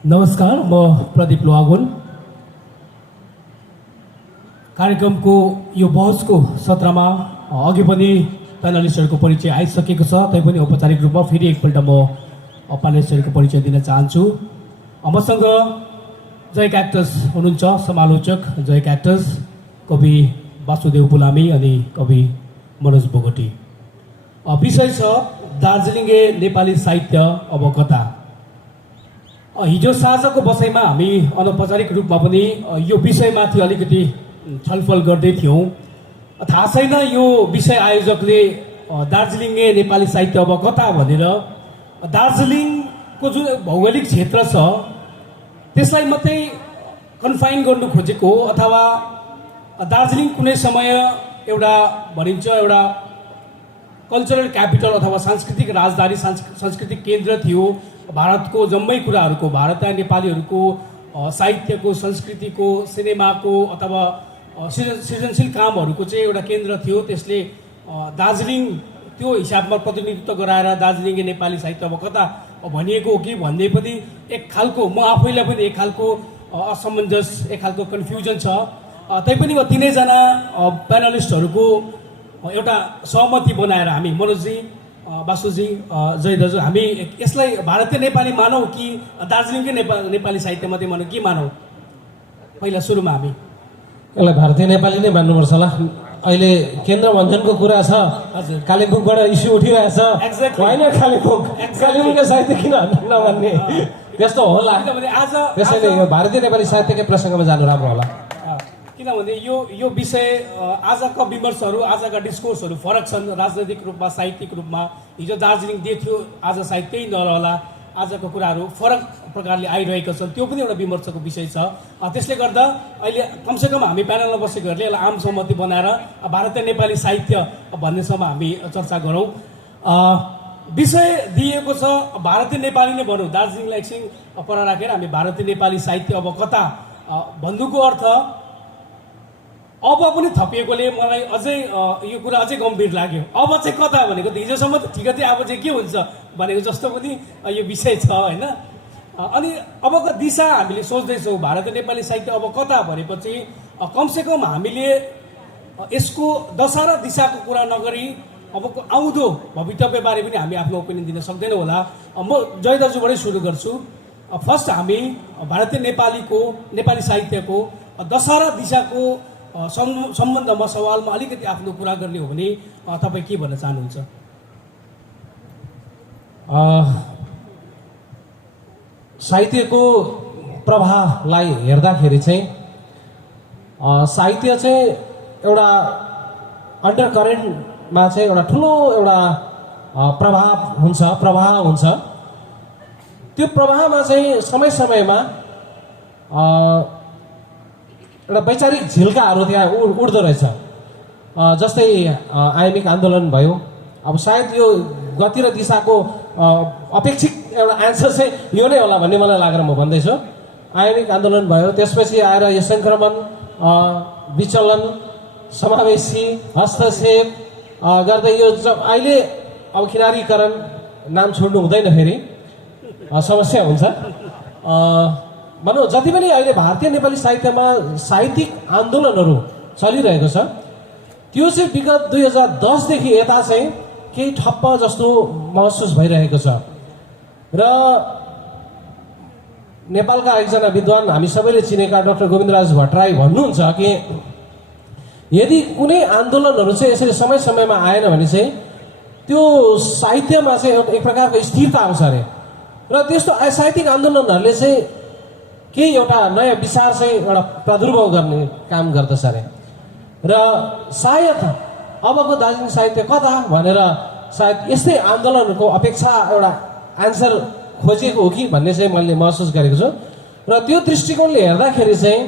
नमस्कार, म प्रदीप लोहागुन। कार्यक्रमको यो बहसको सत्रमा अघि पनि प्यानलिस्टहरूको परिचय आइसकेको छ, तैपनि औपचारिक रूपमा फेरि एकपल्ट म प्यानलिस्टहरूको परिचय दिन चाहन्छु। मसँग जय क्याक्टस हुनुहुन्छ, समालोचक जय क्याक्टस, कवि वासुदेव पुलामी अनि कवि मनोज बोगटी। विषय छ दार्जिलिङे नेपाली साहित्य अब कता। हिजो साँझको बसाइमा हामी अनौपचारिक रूपमा पनि यो विषयमाथि अलिकति छलफल गर्दै थियौँ। थाहा छैन यो विषय आयोजकले दार्जिलिङे नेपाली साहित्य अब कता भनेर दार्जिलिङको जुन भौगोलिक क्षेत्र छ त्यसलाई मात्रै कन्फाइन गर्नु खोजेको हो, अथवा दार्जिलिङ कुनै समय एउटा भनिन्छ एउटा कल्चरल क्यापिटल अथवा सांस्कृतिक राजधानी सांस्कृतिक केन्द्र थियो। भारतको जम्मै कुराहरूको, भारतीय नेपालीहरूको साहित्यको, संस्कृतिको, सिनेमाको अथवा सृजनशील कामहरूको चाहिँ एउटा केन्द्र थियो। त्यसले दार्जिलिङ त्यो हिसाबमा प्रतिनिधित्व गराएर दार्जिलिङे नेपाली साहित्य अब कता भनिएको हो कि भन्ने पनि एक खालको, म आफैलाई पनि एक खालको असमञ्जस, एक खालको कन्फ्युजन छ। तैपनि म तिनैजना प्यानलिस्टहरूको एउटा सहमति बनाएर हामी मनोजजी, वासुजी, जय दाजु, हामी यसलाई भारतीय नेपाली मानौँ कि दार्जिलिङकै नेपाली साहित्य मात्रै मानौँ, के मानौँ? पहिला सुरुमा हामी यसलाई भारतीय नेपाली नै मान्नुपर्छ होला। अहिले केन्द्र भञ्जनको कुरा छ, कालिम्पोङबाट इस्यु उठिरहेछ, होइन कालिम्पोङको साहित्य किन नमान्ने, त्यस्तो होला। त्यसैले यो भारतीय नेपाली साहित्यकै प्रसङ्गमा जानु राम्रो होला। किनभने यो विषय आजका विमर्शहरू, आजका डिस्कोर्सहरू फरक छन् राजनैतिक रूपमा, साहित्यिक रूपमा। हिजो दार्जिलिङ जे थियो आज सायद त्यही नरहला। आजको कुराहरू फरक प्रकारले आइरहेका छन्, त्यो पनि एउटा विमर्शको विषय छ। त्यसले गर्दा अहिले कमसेकम हामी प्यानलमा बसेकोहरूले यसलाई आम सहमति बनाएर भारतीय नेपाली साहित्य भन्नेसम्म हामी चर्चा गरौँ। विषय दिएको छ भारतीय नेपाली नै भनौँ, दार्जिलिङलाई एकछिन पर राखेर हामी भारतीय नेपाली साहित्य अब कता भन्नुको अर्थ अब पनि थपिएकोले मलाई अझै यो कुरा अझै गम्भीर लाग्यो। अब चाहिँ कता भनेको त हिजोसम्म त ठिक थियो, अब चाहिँ के हुन्छ भनेको जस्तो पनि यो विषय छ, होइन? अनि अबको दिशा हामीले सोच्दैछौँ भारतीय नेपाली साहित्य अब कता भनेपछि कमसेकम हामीले यसको दशा र दिशाको कुरा नगरी अबको आउँदो भवितव्यबारे पनि हामी आफ्नो ओपिनियन दिन सक्दैनौँ होला। म जय दाजुबाटै सुरु गर्छु। फर्स्ट हामी भारतीय नेपाली साहित्यको दशा र दिशाको सम्बन्धमा, सवालमा अलिकति आफ्नो कुरा गर्ने हो भने तपाईँ के भन्न चाहनुहुन्छ? साहित्यको प्रवाहलाई हेर्दाखेरि चाहिँ साहित्य चाहिँ एउटा अन्डर करेन्टमा चाहिँ एउटा ठुलो एउटा प्रवाह हुन्छ। त्यो प्रवाहमा चाहिँ समय समयमा एउटा वैचारिक झिल्काहरू त्यहाँ उड्दो रहेछ। जस्तै आयमिक आन्दोलन भयो। अब सायद यो गति र दिशाको अपेक्षित एउटा एन्सर चाहिँ यो नै होला भन्ने मलाई लागेर म भन्दैछु। आयमिक आन्दोलन भयो, त्यसपछि आएर यो सङ्क्रमण, विचलन, समावेशी हस्तक्षेप गर्दै यो अहिले अब किनारीकरण नाम छोड्नु हुँदैन, फेरि समस्या हुन्छ। भनौँ जति पनि अहिले भारतीय नेपाली साहित्यमा साहित्यिक आन्दोलनहरू चलिरहेको छ त्यो चाहिँ विगत 2010 देखि यता चाहिँ केही ठप्प जस्तो महसुस भइरहेको छ। र नेपालका एकजना विद्वान हामी सबैले चिनेका डाक्टर गोविन्दराज भट्टराई भन्नुहुन्छ कि यदि कुनै आन्दोलनहरू चाहिँ यसरी समय समयमा आएन भने चाहिँ त्यो साहित्यमा चाहिँ एक प्रकारको स्थिरता आउँछ अरे। र त्यस्तो साहित्यिक आन्दोलनहरूले चाहिँ केही एउटा नयाँ विचार चाहिँ एउटा प्रादुर्भाव गर्ने काम गर्दछ अरे। र सायद अबको दार्जिलिङ साहित्य कता भनेर सायद यस्तै आन्दोलनहरूको अपेक्षा एउटा एन्सर खोजेको हो कि भन्ने चाहिँ मैले महसुस गरेको छु। र त्यो दृष्टिकोणले हेर्दाखेरि चाहिँ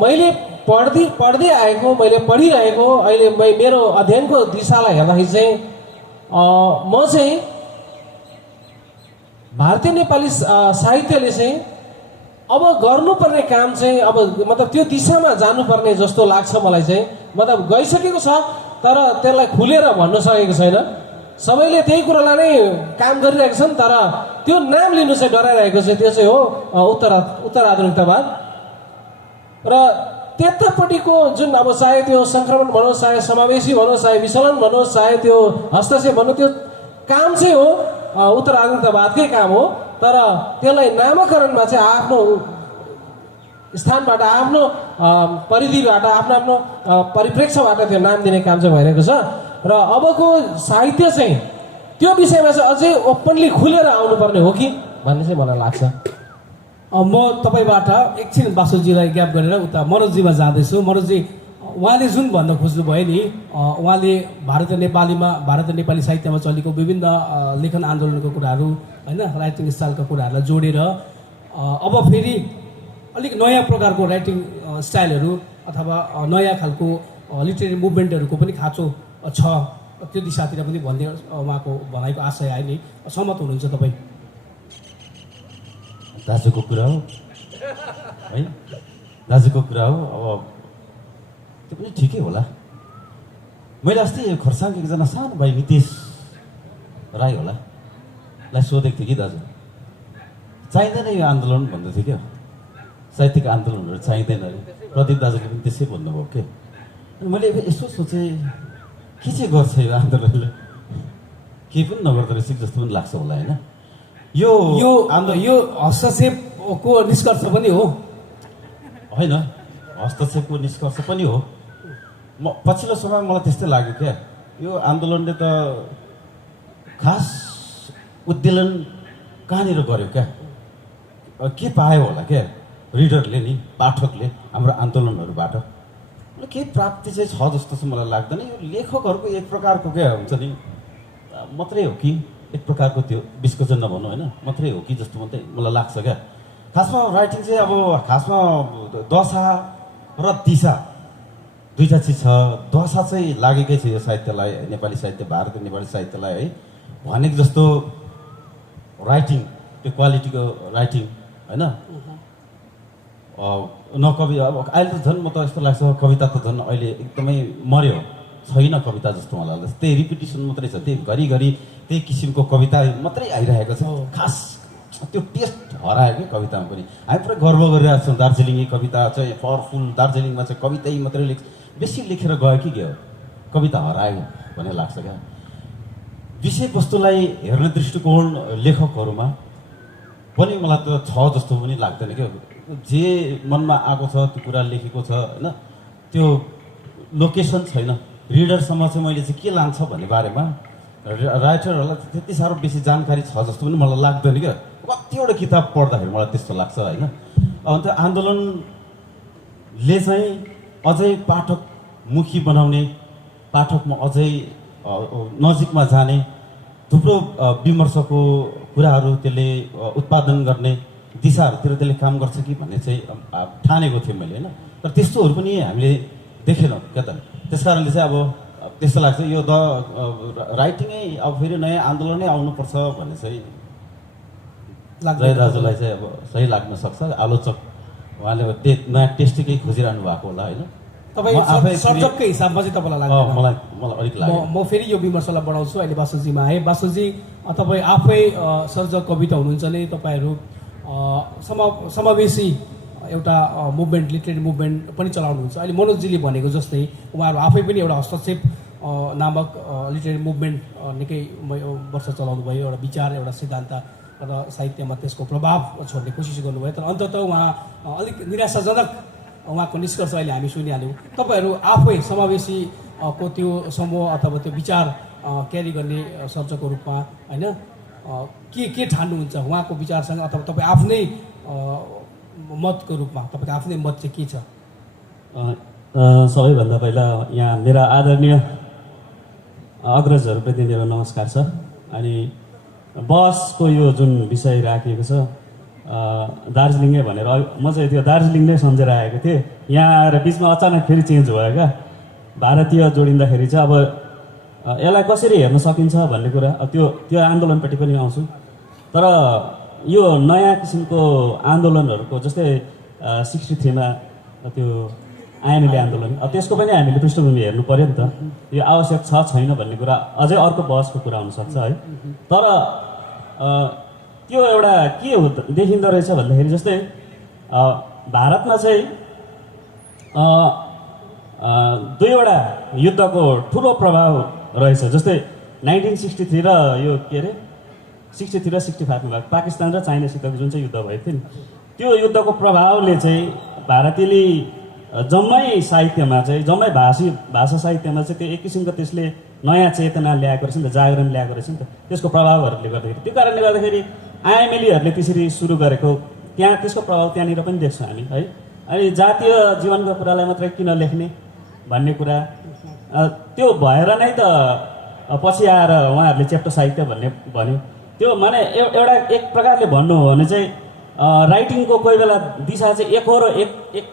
मैले पढ्दै आएको, मैले पढिरहेको, अहिले मेरो अध्ययनको दिशालाई हेर्दाखेरि चाहिँ म चाहिँ भारतीय नेपाली साहित्यले चाहिँ अब गर्नुपर्ने काम चाहिँ अब मतलब त्यो दिशामा जानुपर्ने जस्तो लाग्छ मलाई चाहिँ। मतलब गइसकेको छ तर त्यसलाई खुलेर भन्न सकेको छैन। सबैले त्यही कुरालाई नै काम गरिरहेका छन्, तर त्यो नाम लिनु चाहिँ डराइरहेको छ। त्यो चाहिँ हो उत्तराधुनिकतावाद। र त्यतापट्टिको जुन अब चाहे त्यो सङ्क्रमण भनोस्, चाहे समावेशी भनोस्, चाहे विचलन भनोस्, चाहे त्यो हस्तक्षेप भनौँ, त्यो काम चाहिँ हो उत्तराधुनिकतावादकै काम हो। तर त्यसलाई नामाकरणमा चाहिँ आफ्नो स्थानबाट, आफ्नो परिधिबाट, आफ्नो आफ्नो परिप्रेक्ष्यबाट त्यो नाम दिने काम चाहिँ भइरहेको छ। र अबको साहित्य चाहिँ त्यो विषयमा चाहिँ अझै ओपनली खुलेर आउनुपर्ने हो कि भन्ने चाहिँ मलाई लाग्छ। म तपाईँबाट एकछिन बासुजीलाई ग्याप गरेर उता मनोजजीमा जाँदैछु। मनोजजी, उहाँले जुन भन्न खोज्नुभयो नि, उहाँले भारतीय नेपाली साहित्यमा चलेको विभिन्न लेखन आन्दोलनको कुराहरू, होइन, राइटिङ स्टाइलका कुराहरूलाई जोडेर अब फेरि अलिक नयाँ प्रकारको राइटिङ स्टाइलहरू अथवा नयाँ खालको लिटरेरी मुभमेन्टहरूको पनि खाँचो छ, त्यो दिशातिर पनि भन्ने उहाँको भनाइको आशय आयो नि, सहमत हुनुहुन्छ तपाईँ? दाजुको कुरा हो है, दाजुको कुरा हो। अब त्यो पनि ठिकै होला। मैले अस्ति खरसाङको एकजना सानो भाइ नितेश राई होला लाई सोधेको थिएँ कि दाजु चाहिँदैन यो आन्दोलन भन्दै थियो क्या, साहित्यिक आन्दोलनहरू चाहिँदैन अरे। प्रदीप दाजुले पनि त्यसै भन्नुभयो के। मैले यसो सोचेँ के चाहिँ गर्छ यो आन्दोलनले, केही पनि नगर्दो रहेछ जस्तो पनि लाग्छ होला होइन। यो हस्तक्षेपको निष्कर्ष पनि हो होइन, हस्तक्षेपको निष्कर्ष पनि हो। म पछिल्लो समयमा मलाई त्यस्तै लाग्यो क्या, यो आन्दोलनले त खास उद्वेलन कहाँनिर गर्यो क्या, के पायो होला क्या रिडरले नि, पाठकले हाम्रो आन्दोलनहरूबाट केही प्राप्ति चाहिँ छ जस्तो चाहिँ मलाई लाग्दैन। यो लेखकहरूको एक प्रकारको क्या हुन्छ नि, मात्रै हो कि एक प्रकारको त्यो विस्कोजन नभनौँ होइन, मात्रै हो कि जस्तो मात्रै मलाई लाग्छ क्या। खासमा राइटिङ चाहिँ अब खासमा दशा र दिशा दुईवटा चिज छ। दशा चाहिँ लागेकै छ यो साहित्यलाई, नेपाली साहित्य, भारतीय नेपाली साहित्यलाई है, भनेको जस्तो राइटिङ, त्यो क्वालिटीको राइटिङ होइन। न कवि अब अहिले त झन् म त यस्तो लाग्छ कविता त झन् अहिले एकदमै मर्यो, छैन कविता जस्तो मलाई लाग्छ। त्यही रिपिटेसन मात्रै छ, त्यही घरिघरि त्यही किसिमको कविता मात्रै आइरहेको छ। खास त्यो टेस्ट हरायो कि कवितामा पनि। हामी पुरै गर्व गरिरहेको छौँ दार्जिलिङी कविता चाहिँ पावरफुल, दार्जिलिङमा चाहिँ कवितै मात्रै बेसी लेखेर गयो कि क्या, कविता हरायो भन्ने लाग्छ क्या। विषयवस्तुलाई हेर्ने दृष्टिकोण लेखकहरूमा पनि मलाई त छ जस्तो पनि लाग्दैन क्या। जे मनमा आएको छ त्यो कुरा लेखेको छ होइन, त्यो लोकेसन छैन। रिडरसम्म चाहिँ मैले चाहिँ के लान्छ भन्ने बारेमा राइटरहरूलाई त्यति साह्रो बेसी जानकारी छ जस्तो पनि मलाई लाग्दैन क्या। कतिवटा किताब पढ्दाखेरि मलाई त्यस्तो लाग्छ होइन। अन्त आन्दोलनले चाहिँ अझै पाठकमुखी बनाउने, पाठकमा अझै नजिकमा जाने थुप्रो विमर्शको कुराहरू त्यसले उत्पादन गर्ने दिशाहरूतिर त्यसले काम गर्छ कि भन्ने चाहिँ ठानेको थिएँ मैले होइन। तर त्यस्तोहरू पनि हामीले देखेनौँ क्या त। त्यस कारणले चाहिँ अब त्यस्तो लाग्छ यो राइटिङै अब फेरि नयाँ आन्दोलनै आउनुपर्छ भन्ने चाहिँ जय दाजुलाई चाहिँ अब सही लाग्न सक्छ। आलोचक उहाँले नयाँ टेस्टै केही खोजिरहनु भएको होला होइन। तपाईँ सर्जककै हिसाबमा चाहिँ तपाईँलाई लाग्छ? मलाई अलिक लाग्यो। म फेरि यो विमर्शलाई बढाउँछु। अहिले बासुजीमा आएँ। बासुजी, तपाईँ आफै सर्जक कविता हुनुहुन्छ नै, तपाईँहरू समावेशी एउटा मुभमेन्ट, लिटरेरी मुभमेन्ट पनि चलाउनुहुन्छ। अहिले मनोजजीले भनेको जस्तै उहाँहरू आफै पनि एउटा हस्तक्षेप नामक लिटरेरी मुभमेन्ट निकै वर्ष चलाउनु भयो। एउटा विचार, एउटा सिद्धान्त र साहित्यमा त्यसको प्रभाव छोड्ने कोसिस गर्नुभयो। तर अन्ततः उहाँ अलिक निराशाजनक उहाँको निष्कर्ष अहिले हामी सुनिहाल्यौँ। तपाईँहरू आफै समावेशी को त्यो समूह अथवा त्यो विचार क्यारी गर्ने सर्जकको रूपमा होइन के ठान्नुहुन्छ उहाँको विचारसँग, अथवा तपाईँ आफ्नै मतको रूपमा तपाईँको आफ्नै मत चाहिँ के छ? सबैभन्दा पहिला यहाँ मेरा आदरणीय अग्रजहरूप्रति मेरो नमस्कार छ। अनि बसको यो जुन विषय राखिएको छ दार्जिलिङै भनेर म चाहिँ त्यो दार्जिलिङ नै सम्झेर आएको थिएँ। यहाँ आएर बिचमा अचानक फेरि चेन्ज भयो क्या। भारतीय जोडिँदाखेरि चाहिँ अब यसलाई कसरी हेर्न सकिन्छ भन्ने कुरा, अब त्यो आन्दोलनपट्टि पनि आउँछु। तर यो नयाँ किसिमको आन्दोलनहरूको जस्तै 63मा त्यो आइएमएलए आन्दोलन, अब त्यसको पनि हामीले पृष्ठभूमि हेर्नु पर्यो नि त, यो आवश्यक छ छैन भन्ने कुरा अझै अर्को बहसको कुरा हुनसक्छ है। तर त्यो एउटा के हो देखिँदो रहेछ भन्दाखेरि जस्तै भारतमा चाहिँ दुईवटा युद्धको ठुलो प्रभाव रहेछ। जस्तै 1963 र यो के अरे 63 र 65मा पाकिस्तान र चाइनासितको जुन चाहिँ युद्ध भएको थियो नि, त्यो युद्धको प्रभावले चाहिँ भारतीयले जम्मै साहित्यमा चाहिँ जम्मै भाषा साहित्यमा चाहिँ त्यो एक किसिमको त्यसले नयाँ चेतना ल्याएको रहेछ नि त, जागरण ल्याएको रहेछ नि त, त्यसको प्रभावहरूले गर्दाखेरि। त्यो कारणले गर्दाखेरि आइएमएलएहरूले त्यसरी सुरु गरेको त्यहाँ त्यसको प्रभाव त्यहाँनिर पनि देख्छौँ हामी है। अनि जातीय जीवनको कुरालाई मात्रै किन लेख्ने भन्ने कुरा त्यो भएर नै त पछि आएर उहाँहरूले चेप्टो साहित्य भन्ने भन्यो। त्यो माने एउटा एक प्रकारले भन्नु हो भने चाहिँ राइटिङको कोही बेला दिशा चाहिँ एकहोरो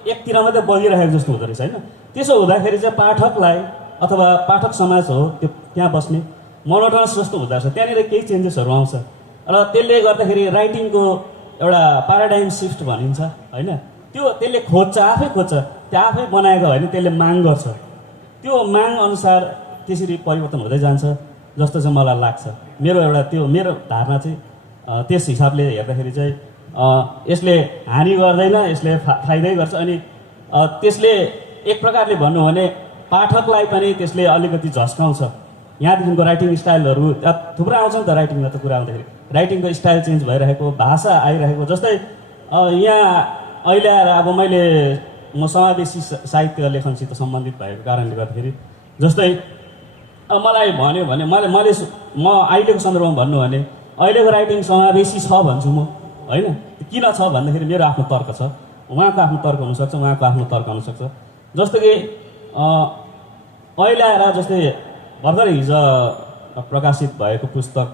एकतिर मात्रै बगिरहेको जस्तो हुँदो रहेछ होइन। त्यसो हुँदाखेरि चाहिँ पाठकलाई अथवा पाठक समाज हो त्यो त्यहाँ बस्ने मोनोटोनस जस्तो हुँदो रहेछ, त्यहाँनिर केही चेन्जेसहरू आउँछ र त्यसले गर्दाखेरि राइटिङको एउटा प्याराडाइम सिफ्ट भनिन्छ होइन। त्यो त्यसले खोज्छ, आफै खोज्छ, त्यो आफै बनाएको होइन, त्यसले माग गर्छ। त्यो माग अनुसार त्यसरी परिवर्तन हुँदै जान्छ जस्तो चाहिँ मलाई लाग्छ। मेरो धारणा चाहिँ त्यस हिसाबले हेर्दाखेरि चाहिँ यसले हानि गर्दैन, यसले फाइदै गर्छ। अनि त्यसले एक प्रकारले भन्नु हो भने पाठकलाई पनि त्यसले अलिकति झस्काउँछ। यहाँदेखिको राइटिङ स्टाइलहरू थुप्रो आउँछ नि त, राइटिङमा त कुरा आउँदाखेरि राइटिङको स्टाइल चेन्ज भइरहेको, भाषा आइरहेको। जस्तै यहाँ अहिले आएर अब म समावेशी साहित्य लेखनसित सम्बन्धित भएको कारणले गर्दाखेरि जस्तै मलाई भन्यो भने म अहिलेको सन्दर्भमा भन्नु भने अहिलेको राइटिङ समावेशी छ भन्छु म होइन। किन छ भन्दाखेरि मेरो आफ्नो तर्क छ, उहाँको आफ्नो तर्क हुनसक्छ, उहाँको आफ्नो तर्क हुनसक्छ। जस्तो कि अहिले आएर जस्तै भर्खर हिजो प्रकाशित भएको पुस्तक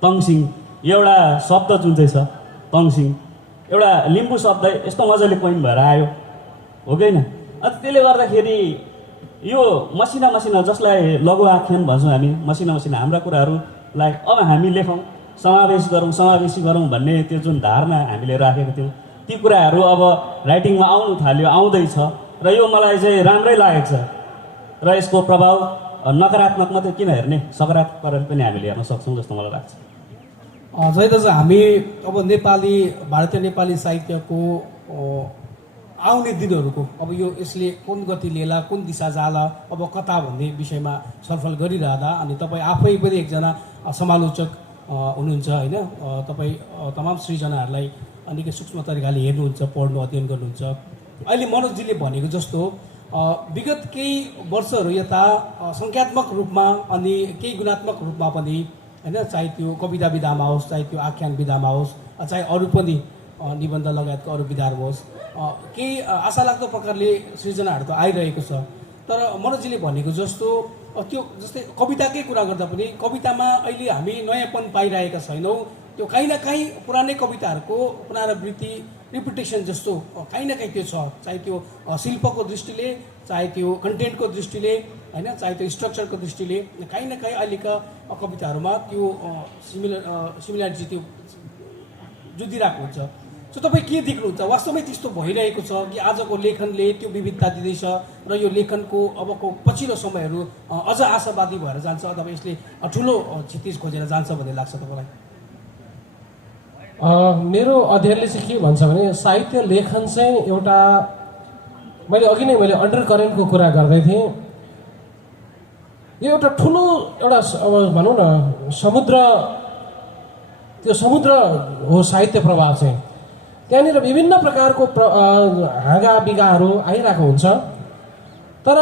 तङसिङ, एउटा शब्द जुन चाहिँ छ तङसिङ, एउटा लिम्बू शब्द यस्तो मजाले कोइन भएर आयो हो कि होइन। अन्त त्यसले गर्दाखेरि यो मसिना जसलाई लघु आख्यान भन्छौँ हामी, मसिना हाम्रा कुराहरूलाई अब हामी लेखौँ, समावेशी गरौँ भन्ने त्यो जुन धारणा हामीले राखेको थियौँ, ती कुराहरू अब राइटिङमा आउनु थाल्यो, आउँदैछ र यो मलाई चाहिँ राम्रै लागेको छ। र यसको प्रभाव नकारात्मक मात्रै किन हेर्ने, सकारात्मक पनि हामीले हेर्न सक्छौँ जस्तो मलाई लाग्छ। जय दाजु, हामी अब भारतीय नेपाली साहित्यको आउने दिनहरूको अब यसले कुन गति लिएला, कुन दिशा जाला, अब कता भन्ने विषयमा छलफल गरिरहँदा अनि तपाईँ आफै पनि एकजना समालोचक हुनुहुन्छ होइन। तपाईँ तमाम सृजनाहरूलाई निकै सूक्ष्म तरिकाले हेर्नुहुन्छ, पढ्नु, अध्ययन गर्नुहुन्छ। अहिले मनोजजीले भनेको जस्तो विगत केही वर्षहरू यता सङ्ख्यात्मक रूपमा अनि केही गुणात्मक रूपमा पनि होइन, चाहे त्यो कविता विधामा होस्, चाहे त्यो आख्यान विधामा होस्, चाहे अरू पनि निबन्ध लगायतको अरू विधाहरू होस्, केही आशालाग्दो प्रकारले सृजनाहरू त आइरहेको छ। तर मनोजीले भनेको जस्तो त्यो जस्तै कविताकै कुरा गर्दा पनि कवितामा अहिले हामी नयाँपन पाइरहेका छैनौँ। त्यो काहीँ न काहीँ पुरानै कविताहरूको पुनरावृत्ति, रिपिटेसन जस्तो काहीँ न काहीँ त्यो छ, चाहे त्यो शिल्पको दृष्टिले, चाहे त्यो कन्टेन्टको दृष्टिले होइन, चाहे त्यो स्ट्रक्चरको दृष्टिले, काहीँ न काहीँ अहिलेका कविताहरूमा त्यो सिमिलरिटी त्यो जुझिरहेको हुन्छ। सो तपाईँ के देख्नुहुन्छ, वास्तवमै त्यस्तो भइरहेको छ कि आजको लेखनले त्यो विविधता दिँदैछ र यो लेखनको अबको पछिल्लो समयहरू अझ आशावादी भएर जान्छ अथवा यसले ठुलो क्षितिज खोजेर जान्छ भन्ने लाग्छ तपाईँलाई? मेरो अध्ययनले चाहिँ के भन्छ भने साहित्य लेखन चाहिँ एउटा, मैले अन्डर करेन्टको कुरा गर्दै थिएँ, यो एउटा ठुलो एउटा अब भनौँ न समुद्र हो साहित्य प्रवाह चाहिँ। त्यहाँनिर विभिन्न प्रकारको हाँगा बिगाहरू आइरहेको हुन्छ। तर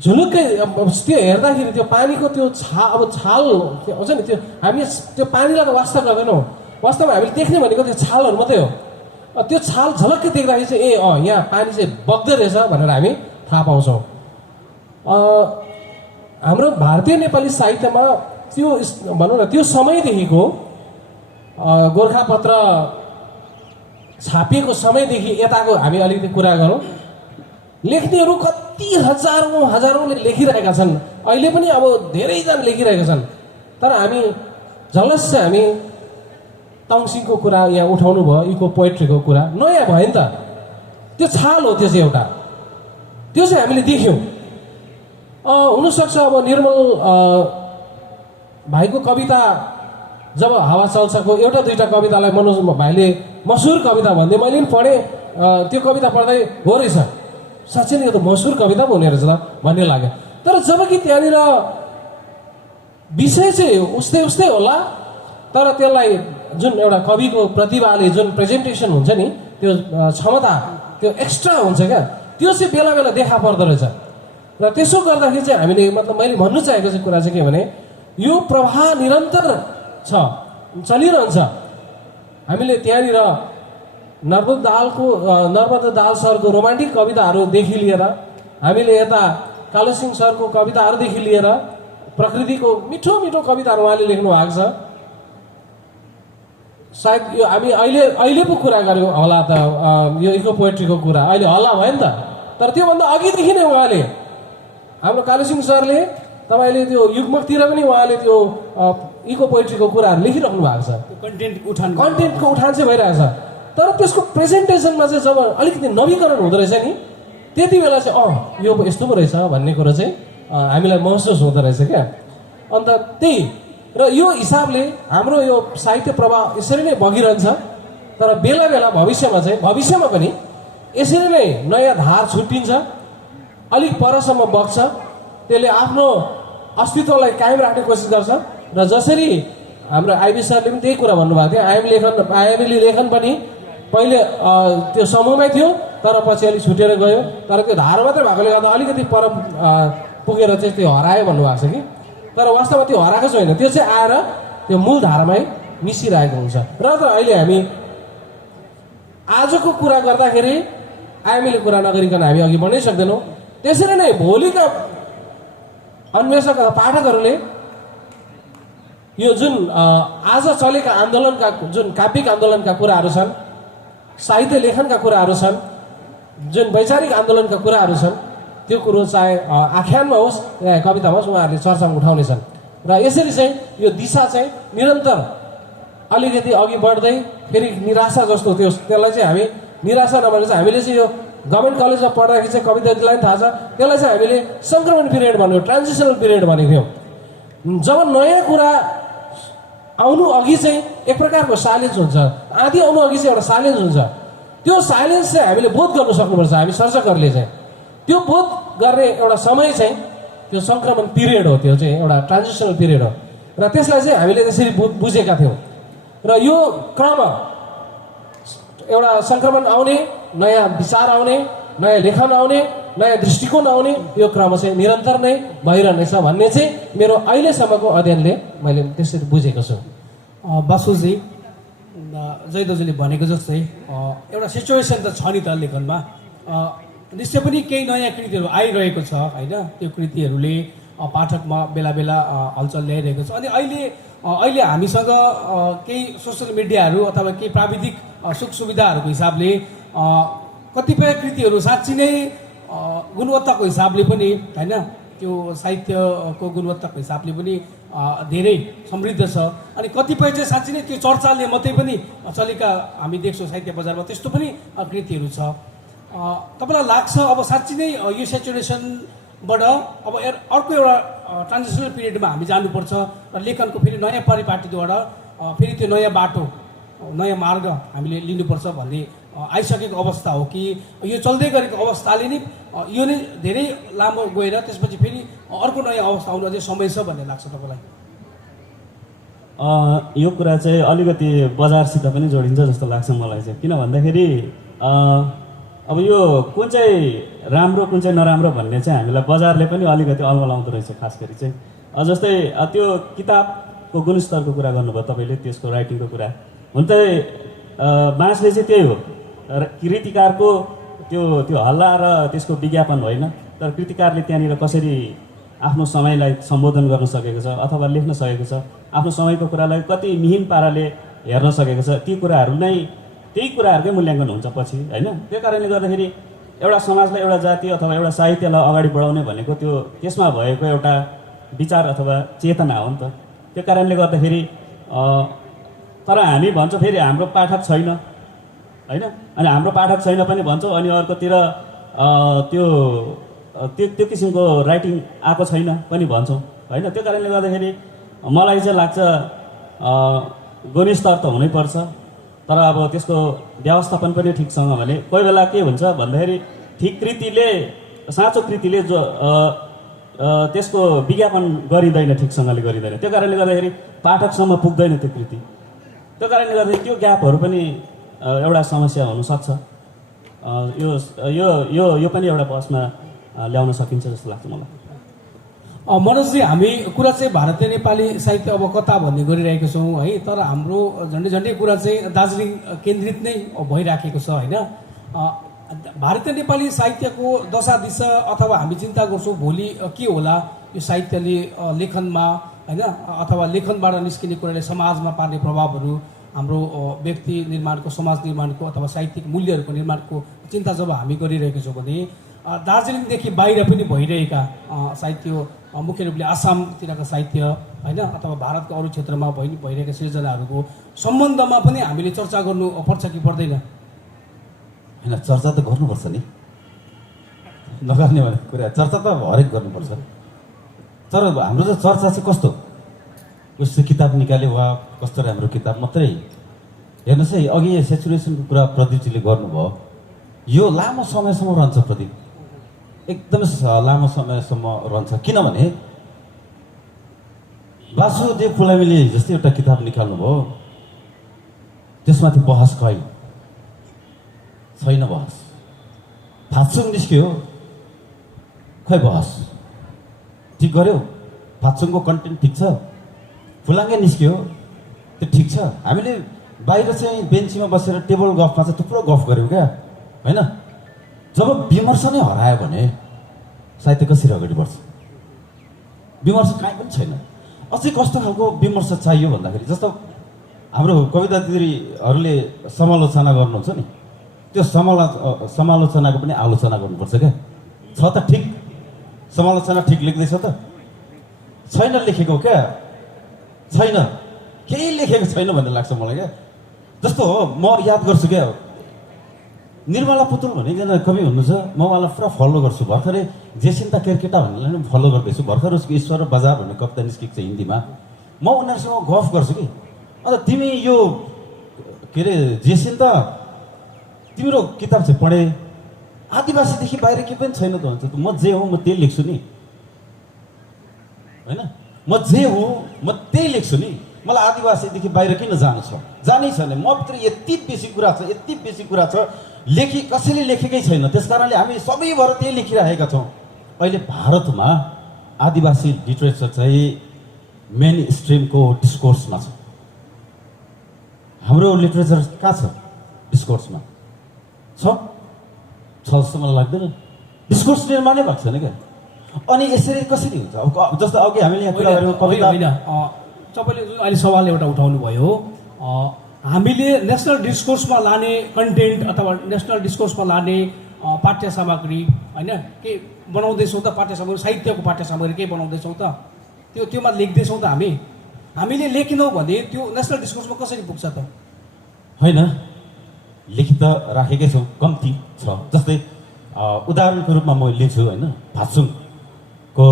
झुलुक्कै त्यो हेर्दाखेरि त्यो पानीको त्यो छाल हुन्छ नि, त्यो हामी त्यो पानीलाई त वास्ता गर्दैनौँ, वास्तवमा हामीले देख्ने भनेको त्यो छालहरू मात्रै हो। त्यो छाल झलक्कै देख्दाखेरि चाहिँ यहाँ पानी चाहिँ बग्दै रहेछ भनेर हामी थाहा पाउँछौँ। हाम्रो भारतीय नेपाली साहित्यमा त्यो भनौँ न त्यो समयदेखिको गोर्खापत्र छापिएको समयदेखि यताको हामी अलिकति कुरा गरौँ, लेख्नेहरू कति हजारौँले लेखिरहेका छन्, अहिले पनि अब धेरैजना लेखिरहेका छन्। तर हामी झलस्स हामी तङसिङको कुरा यहाँ उठाउनु भयो, यीको पोइट्रीको कुरा नयाँ भयो नि त। त्यो छाल हो, त्यो चाहिँ एउटा, त्यो चाहिँ हामीले देख्यौँ। हुनसक्छ अब निर्मल भाइको कविता जब हावा चल्छको एउटा दुईवटा कवितालाई मनोज भाइले मसुर कविता भन्दै मैले पनि पढेँ। त्यो कविता पढ्दै हो रहेछ, साँच्चै नै यो त मसुर कविता पो हुने रहेछ त भन्ने लाग्यो। तर जब कि त्यहाँनिर विषय चाहिँ उस्तै उस्तै होला, तर त्यसलाई जुन एउटा कविको प्रतिभाले जुन प्रेजेन्टेसन हुन्छ नि, त्यो क्षमता, त्यो एक्स्ट्रा हुन्छ क्या, त्यो चाहिँ बेला बेला देखा पर्दो रहेछ। र त्यसो गर्दाखेरि चाहिँ हामीले मतलब मैले भन्नु चाहेको चाहिँ कुरा चाहिँ के भने यो प्रवाह निरन्तर छ, चलिरहन्छ। हामीले त्यहाँनिर नर्मदा दाहाल सरको रोमान्टिक कविताहरूदेखि लिएर, हामीले यता कालसिंह सरको कविताहरूदेखि लिएर प्रकृतिको मिठो मिठो कविताहरू उहाँले लेख्नु भएको छ। सायद यो हामी अहिले पो कुरा गऱ्यौँ होला त, यो इको पोएट्रीको कुरा अहिले हल्ला भयो नि त। तर त्योभन्दा अघिदेखि नै उहाँले, हाम्रो कालसिंह सरले, तपाईँले त्यो युग्मतिर पनि उहाँले त्यो इको पोएट्रीको कुराहरू लेखिराख्नु भएको छ। कन्टेन्टको उठान चाहिँ भइरहेछ। तर त्यसको प्रेजेन्टेसनमा चाहिँ जब अलिकति नवीकरण हुँदो रहेछ नि, त्यति बेला चाहिँ यो यस्तो पो रहेछ भन्ने कुरो चाहिँ हामीलाई महसुस हुँदो रहेछ क्या। अन्त त्यही र यो हिसाबले हाम्रो यो साहित्य प्रवाह यसरी नै बगिरहन्छ। तर बेला बेला भविष्यमा पनि यसरी नै नयाँ धार छुट्टिन्छ, अलिक परसम्म बग्छ, त्यसले आफ्नो अस्तित्वलाई कायम राख्ने कोसिस गर्छ। र जसरी हाम्रो आइबी सरले पनि त्यही कुरा भन्नुभएको थियो, आइएमएली लेखन पनि पहिले त्यो समूहमै थियो, तर पछि अलिक छुटेर गयो। तर त्यो धार मात्रै भएकोले गर्दा अलिकति पर पुगेर चाहिँ त्यो हरायो भन्नुभएको छ कि। तर वास्तवमा त्यो हराएको छैन, त्यो चाहिँ आएर त्यो मूल धारामै मिसिरहेको हुन्छ। र त अहिले हामी आजको कुरा गर्दाखेरि आइएमएले कुरा नगरिकन हामी अघि बढ्नै सक्दैनौँ। त्यसरी नै भोलिका अन्वेषक पाठकहरूले यो जुन आज चलेका आन्दोलनका, जुन काव्यिक आन्दोलनका कुराहरू छन्, साहित्य लेखनका कुराहरू छन्, जुन वैचारिक आन्दोलनका कुराहरू छन्, त्यो कुरो चाहे आख्यानमा होस् या कवितामा होस् उहाँहरूले चर्चामा उठाउनेछन्। र यसरी चाहिँ यो दिशा चाहिँ निरन्तर अलिकति अघि बढ्दै फेरि निराशा जस्तो त्यसलाई चाहिँ हामी निराशा नभएर चाहिँ हामीले चाहिँ यो गभर्मेन्ट कलेजमा पढ्दाखेरि चाहिँ कवितालाई थाहा छ, त्यसलाई चाहिँ हामीले सङ्क्रमण पिरियड भनेको, ट्रान्जिसनल पिरियड भनेको थियौँ। जब नयाँ कुरा आउनु अघि चाहिँ एक प्रकारको साइलेन्स हुन्छ, आधी आउनु अघि चाहिँ एउटा साइलेन्स हुन्छ। त्यो साइलेन्स चाहिँ हामीले बोध गर्नु सक्नुपर्छ। हामी सर्जकहरूले चाहिँ त्यो बोध गर्ने एउटा समय चाहिँ त्यो सङ्क्रमण पिरियड हो, त्यो चाहिँ एउटा ट्रान्जिसनल पिरियड हो। र त्यसलाई चाहिँ हामीले त्यसरी बुझेका थियौँ। र यो क्रम एउटा सङ्क्रमण आउने, नयाँ विचार आउने, नयाँ लेखन आउने, नयाँ दृष्टिकोण आउने, यो क्रम चाहिँ निरन्तर नै भइरहनेछ भन्ने चाहिँ मेरो अहिलेसम्मको अध्ययनले मैले त्यसरी बुझेको छु। बासुजी, जय दाजुले भनेको जस्तै एउटा सिचुएसन त छ नि त लेखनमा। निश्चय पनि केही नयाँ कृतिहरू आइरहेको छ होइन, त्यो कृतिहरूले पाठकमा बेला बेला हलचल ल्याइरहेको छ। अनि अहिले हामीसँग केही सोसियल मिडियाहरू अथवा केही प्राविधिक सुख सुविधाहरूको हिसाबले कतिपय कृतिहरू साँच्ची नै गुणवत्ताको हिसाबले पनि होइन, त्यो साहित्यको गुणवत्ताको हिसाबले पनि धेरै समृद्ध छ। अनि कतिपय चाहिँ साँच्ची नै त्यो चर्चाले मात्रै पनि चलेका हामी देख्छौँ साहित्य बजारमा, त्यस्तो पनि कृतिहरू छ। तपाईँलाई लाग्छ अब साँच्ची नै यो सेचुरेसनबाट अब अर्को एउटा ट्रान्जिसनल पिरियडमा हामी जानुपर्छ र लेखनको फेरि नयाँ परिपाटीबाट फेरि त्यो नयाँ बाटो, नयाँ मार्ग हामीले लिनुपर्छ भन्ने आइसकेको अवस्था हो कि यो चल्दै गरेको अवस्थाले नै यो नै धेरै लामो गएर त्यसपछि फेरि अर्को नयाँ अवस्था आउनु अझै समय छ भन्ने लाग्छ तपाईँलाई? यो कुरा चाहिँ अलिकति बजारसित पनि जोडिन्छ जस्तो लाग्छ मलाई चाहिँ। किन भन्दाखेरि अब यो कुन चाहिँ राम्रो कुन चाहिँ नराम्रो भन्ने चाहिँ हामीलाई बजारले पनि अलिकति अल्मलाउँदो रहेछ। खास गरी चाहिँ जस्तै त्यो किताबको गुणस्तरको कुरा गर्नुभयो तपाईँले, त्यसको राइटिङको कुरा हुन त बाँच्ने चाहिँ त्यही हो। कृतिकारको त्यो हल्ला र त्यसको विज्ञापन होइन, तर कृतिकारले त्यहाँनिर कसरी आफ्नो समयलाई सम्बोधन गर्न सकेको छ अथवा लेख्न सकेको छ, आफ्नो समयको कुरालाई कति मिहिन पाराले हेर्न सकेको छ, ती कुराहरू नै त्यही कुराहरूकै मूल्याङ्कन हुन्छ पछि होइन। त्यो कारणले गर्दाखेरि एउटा समाजलाई, एउटा जाति अथवा एउटा साहित्यलाई अगाडि बढाउने भनेको त्यो त्यसमा भएको एउटा विचार अथवा चेतना हो नि त। त्यो कारणले गर्दाखेरि तर हामी भन्छौँ फेरि हाम्रो पाठक छैन, होइन। अनि हाम्रो पाठक छैन पनि भन्छौँ, अनि अर्कोतिर त्यो त्यो त्यो किसिमको राइटिङ आएको छैन पनि भन्छौँ होइन। त्यो कारणले गर्दाखेरि मलाई चाहिँ लाग्छ गुणस्तर त हुनैपर्छ, तर अब त्यसको व्यवस्थापन पनि ठिकसँग भने कोही बेला के हुन्छ भन्दाखेरि ठिक कृतिले साँचो कृतिले जो त्यसको विज्ञापन गरिँदैन, ठिकसँगले गरिँदैन। त्यो कारणले गर्दाखेरि पाठकसम्म पुग्दैन त्यो कृति। त्यो कारणले गर्दाखेरि त्यो ग्यापहरू पनि एउटा समस्या हुनसक्छ। यो यो यो यो पनि एउटा बहसमा ल्याउन सकिन्छ जस्तो लाग्छ मलाई। मनोजजी, हामी कुरा चाहिँ भारतीय नेपाली साहित्य अब कता भन्ने गरिरहेका छौँ है, तर हाम्रो झन्डै झन्डै कुरा चाहिँ दार्जिलिङ केन्द्रित नै भइराखेको छ होइन। भारतीय नेपाली साहित्यको दशा दिशा अथवा हामी चिन्ता गर्छौँ भोलि के होला यो साहित्यले लेखनमा होइन, अथवा लेखनबाट निस्किने कुराले समाजमा पार्ने प्रभावहरू, हाम्रो व्यक्ति निर्माणको, समाज निर्माणको अथवा साहित्यिक मूल्यहरूको निर्माणको चिन्ता जब हामी गरिरहेका छौँ भने दार्जिलिङदेखि बाहिर पनि भइरहेका साहित्य, मुख्य रूपले आसामतिरका साहित्य होइन, अथवा भारतको अरू क्षेत्रमा भइरहेका सिर्जनाहरूको सम्बन्धमा पनि हामीले चर्चा गर्नु पर्छ कि पर्दैन? होइन, चर्चा त गर्नुपर्छ नि, नगर्ने भन्ने कुरा, चर्चा त हरेक गर्नुपर्छ। तर हाम्रो चाहिँ चर्चा चाहिँ कस्तो, कस्तो किताब निकाल्यो वा कस्तो राम्रो किताब मात्रै। हेर्नुहोस् है, अघि सेचुरेसनको कुरा प्रदीपजीले गर्नुभयो, यो लामो समयसम्म रहन्छ प्रदीप, एकदमै लामो समयसम्म रहन्छ। किनभने वासुदेव फुलामीले जस्तै एउटा किताब निकाल्नुभयो, त्यसमाथि बहस छैन बहस। फात्सुङ निस्क्यो, खै बहस ठिक गर्यो, फात्सुङको कन्टेन्ट ठिक छ। फुलाङ्गे निस्क्यो, त्यो ठिक छ। हामीले बाहिर चाहिँ बेन्चीमा बसेर टेबल गफमा चाहिँ थुप्रो गफ गऱ्यौँ क्या होइन। जब विमर्श नै हरायो भने साहित्य कसरी अगाडि बढ्छ? विमर्श कहीँ पनि छैन। अझै कस्तो खालको विमर्श चाहियो भन्दाखेरि, जस्तो हाम्रो कविता दिदीहरूले समालोचना गर्नुहुन्छ नि, त्यो समालोचनाको पनि आलोचना गर्नुपर्छ क्या। छ त ठिक, समालोचना ठिक लेख्दैछ त छैन लेखेको क्या, छैन केही लेखेको छैन भन्ने लाग्छ मलाई क्या। जस्तो हो, म याद गर्छु क्या, निर्मला पुतुल भन्ने एकजना कवि हुनुहुन्छ, म उहाँलाई पुरा फलो गर्छु। भर्खरै जेसिन्ता केर्केटा भन्नेलाई पनि फलो गर्दैछु। भर्खर उसको ईश्वर र बजार भन्ने कविता निस्केको छ हिन्दीमा। म उनीहरूसँग गफ गर्छु कि, अन्त तिमी यो के अरे जेसिन्ता, तिम्रो किताब चाहिँ पढे, आदिवासीदेखि बाहिर के पनि छैन त भन्छ। म जे हुँ म त्यही लेख्छु नि होइन, म जे हुँ म त्यही लेख्छु नि। मलाई आदिवासीदेखि बाहिर किन जानु छ? जानै छैन। मभित्र यति बेसी कुरा छ, यति बेसी कुरा छ, कसैले लेखेकै छैन। त्यस कारणले हामी सबैभर त्यही लेखिरहेका छौँ। अहिले भारतमा आदिवासी लिटरेचर चाहिँ मेन स्ट्रिमको डिस्कोर्समा छ। हाम्रो लिटरेचर कहाँ छ डिस्कोर्समा? छ जस्तो मलाई लाग्दैन। डिस्कोर्स निर्माणै भएको छैन क्या। अनि यसरी कसरी हुन्छ? अब जस्तो अघि हामीले यहाँ कुरा गऱ्यौँ कविता होइन, तपाईँले जुन अहिले सवाल एउटा उठाउनु भयो, हामीले नेसनल डिस्कोर्समा लाने कन्टेन्ट अथवा नेसनल डिस्कोर्समा लाने पाठ्य सामग्री होइन के बनाउँदैछौँ त? पाठ्य सामग्री, साहित्यको पाठ्य सामग्री के बनाउँदैछौँ त? त्योमा लेख्दैछौँ त? हामीले लेखेनौँ भने त्यो नेसनल डिस्कोर्समा कसरी पुग्छ त? होइन, लेखित राखेकै छौँ, कम्ती छ। जस्तै उदाहरणको रूपमा म लिन्छु होइन, फात्सुङको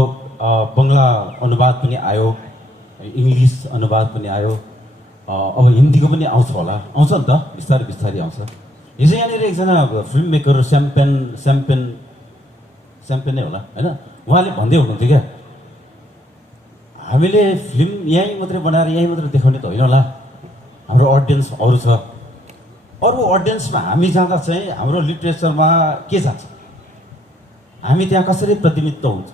बङ्गला अनुवाद पनि आयो, इङ्ग्लिस अनुवाद पनि आयो, अब हिन्दीको पनि आउँछ होला, आउँछ नि त, बिस्तारै बिस्तारै आउँछ। हिजो यहाँनिर एकजना फिल्म मेकर स्याम्पेन नै होला होइन, उहाँले भन्दै हुनुहुन्थ्यो क्या, हामीले फिल्म यहीँ मात्रै बनाएर यहीँ मात्रै देखाउने त होइन होला, हाम्रो अडियन्स अरू छ। अरू अडियन्समा हामी जाँदा चाहिँ हाम्रो लिटरेचरमा के जान्छ, हामी त्यहाँ कसरी प्रतिनिधित्व हुन्छ,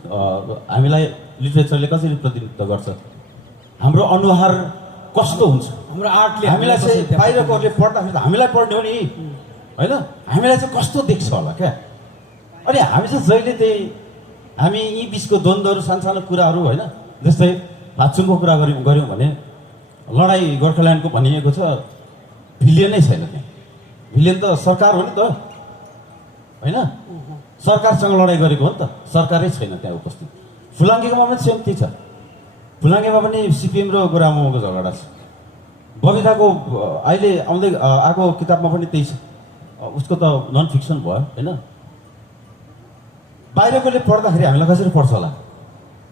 हामीलाई लिटरेचरले कसरी प्रतिनिधित्व गर्छ, हाम्रो अनुहार कस्तो हुन्छ, हाम्रो आर्टले हामीलाई चाहिँ बाहिरकोहरूले पढ्दाखेरि त हामीलाई पढ्ने हो नि होइन, हामीलाई चाहिँ कस्तो देख्छ होला क्या। अनि हामी चाहिँ जहिले त्यही हामी यी बिचको द्वन्द्वहरू, सानसानो कुराहरू होइन, जस्तै फात्सुङको कुरा गऱ्यौँ भने लडाइँ गोर्खाल्यान्डको भनिएको छ, भिलियनै छैन त्यहाँ। भिलियन त सरकार हो नि त होइन, सरकारसँग लडाइँ गरेको हो नि त, सरकारै छैन त्यहाँ उपस्थित। फुलाङ्गेकोमा पनि सेम त्यही छ। फुलाङ्गेमा पनि सिपिएम र गुरामुको झगडा छ। बबिताको अहिले आउँदै आएको किताबमा पनि त्यही छ। उसको त नन फिक्सन भयो होइन। बाहिरकोले पढ्दाखेरि हामीलाई कसरी पढ्छ होला,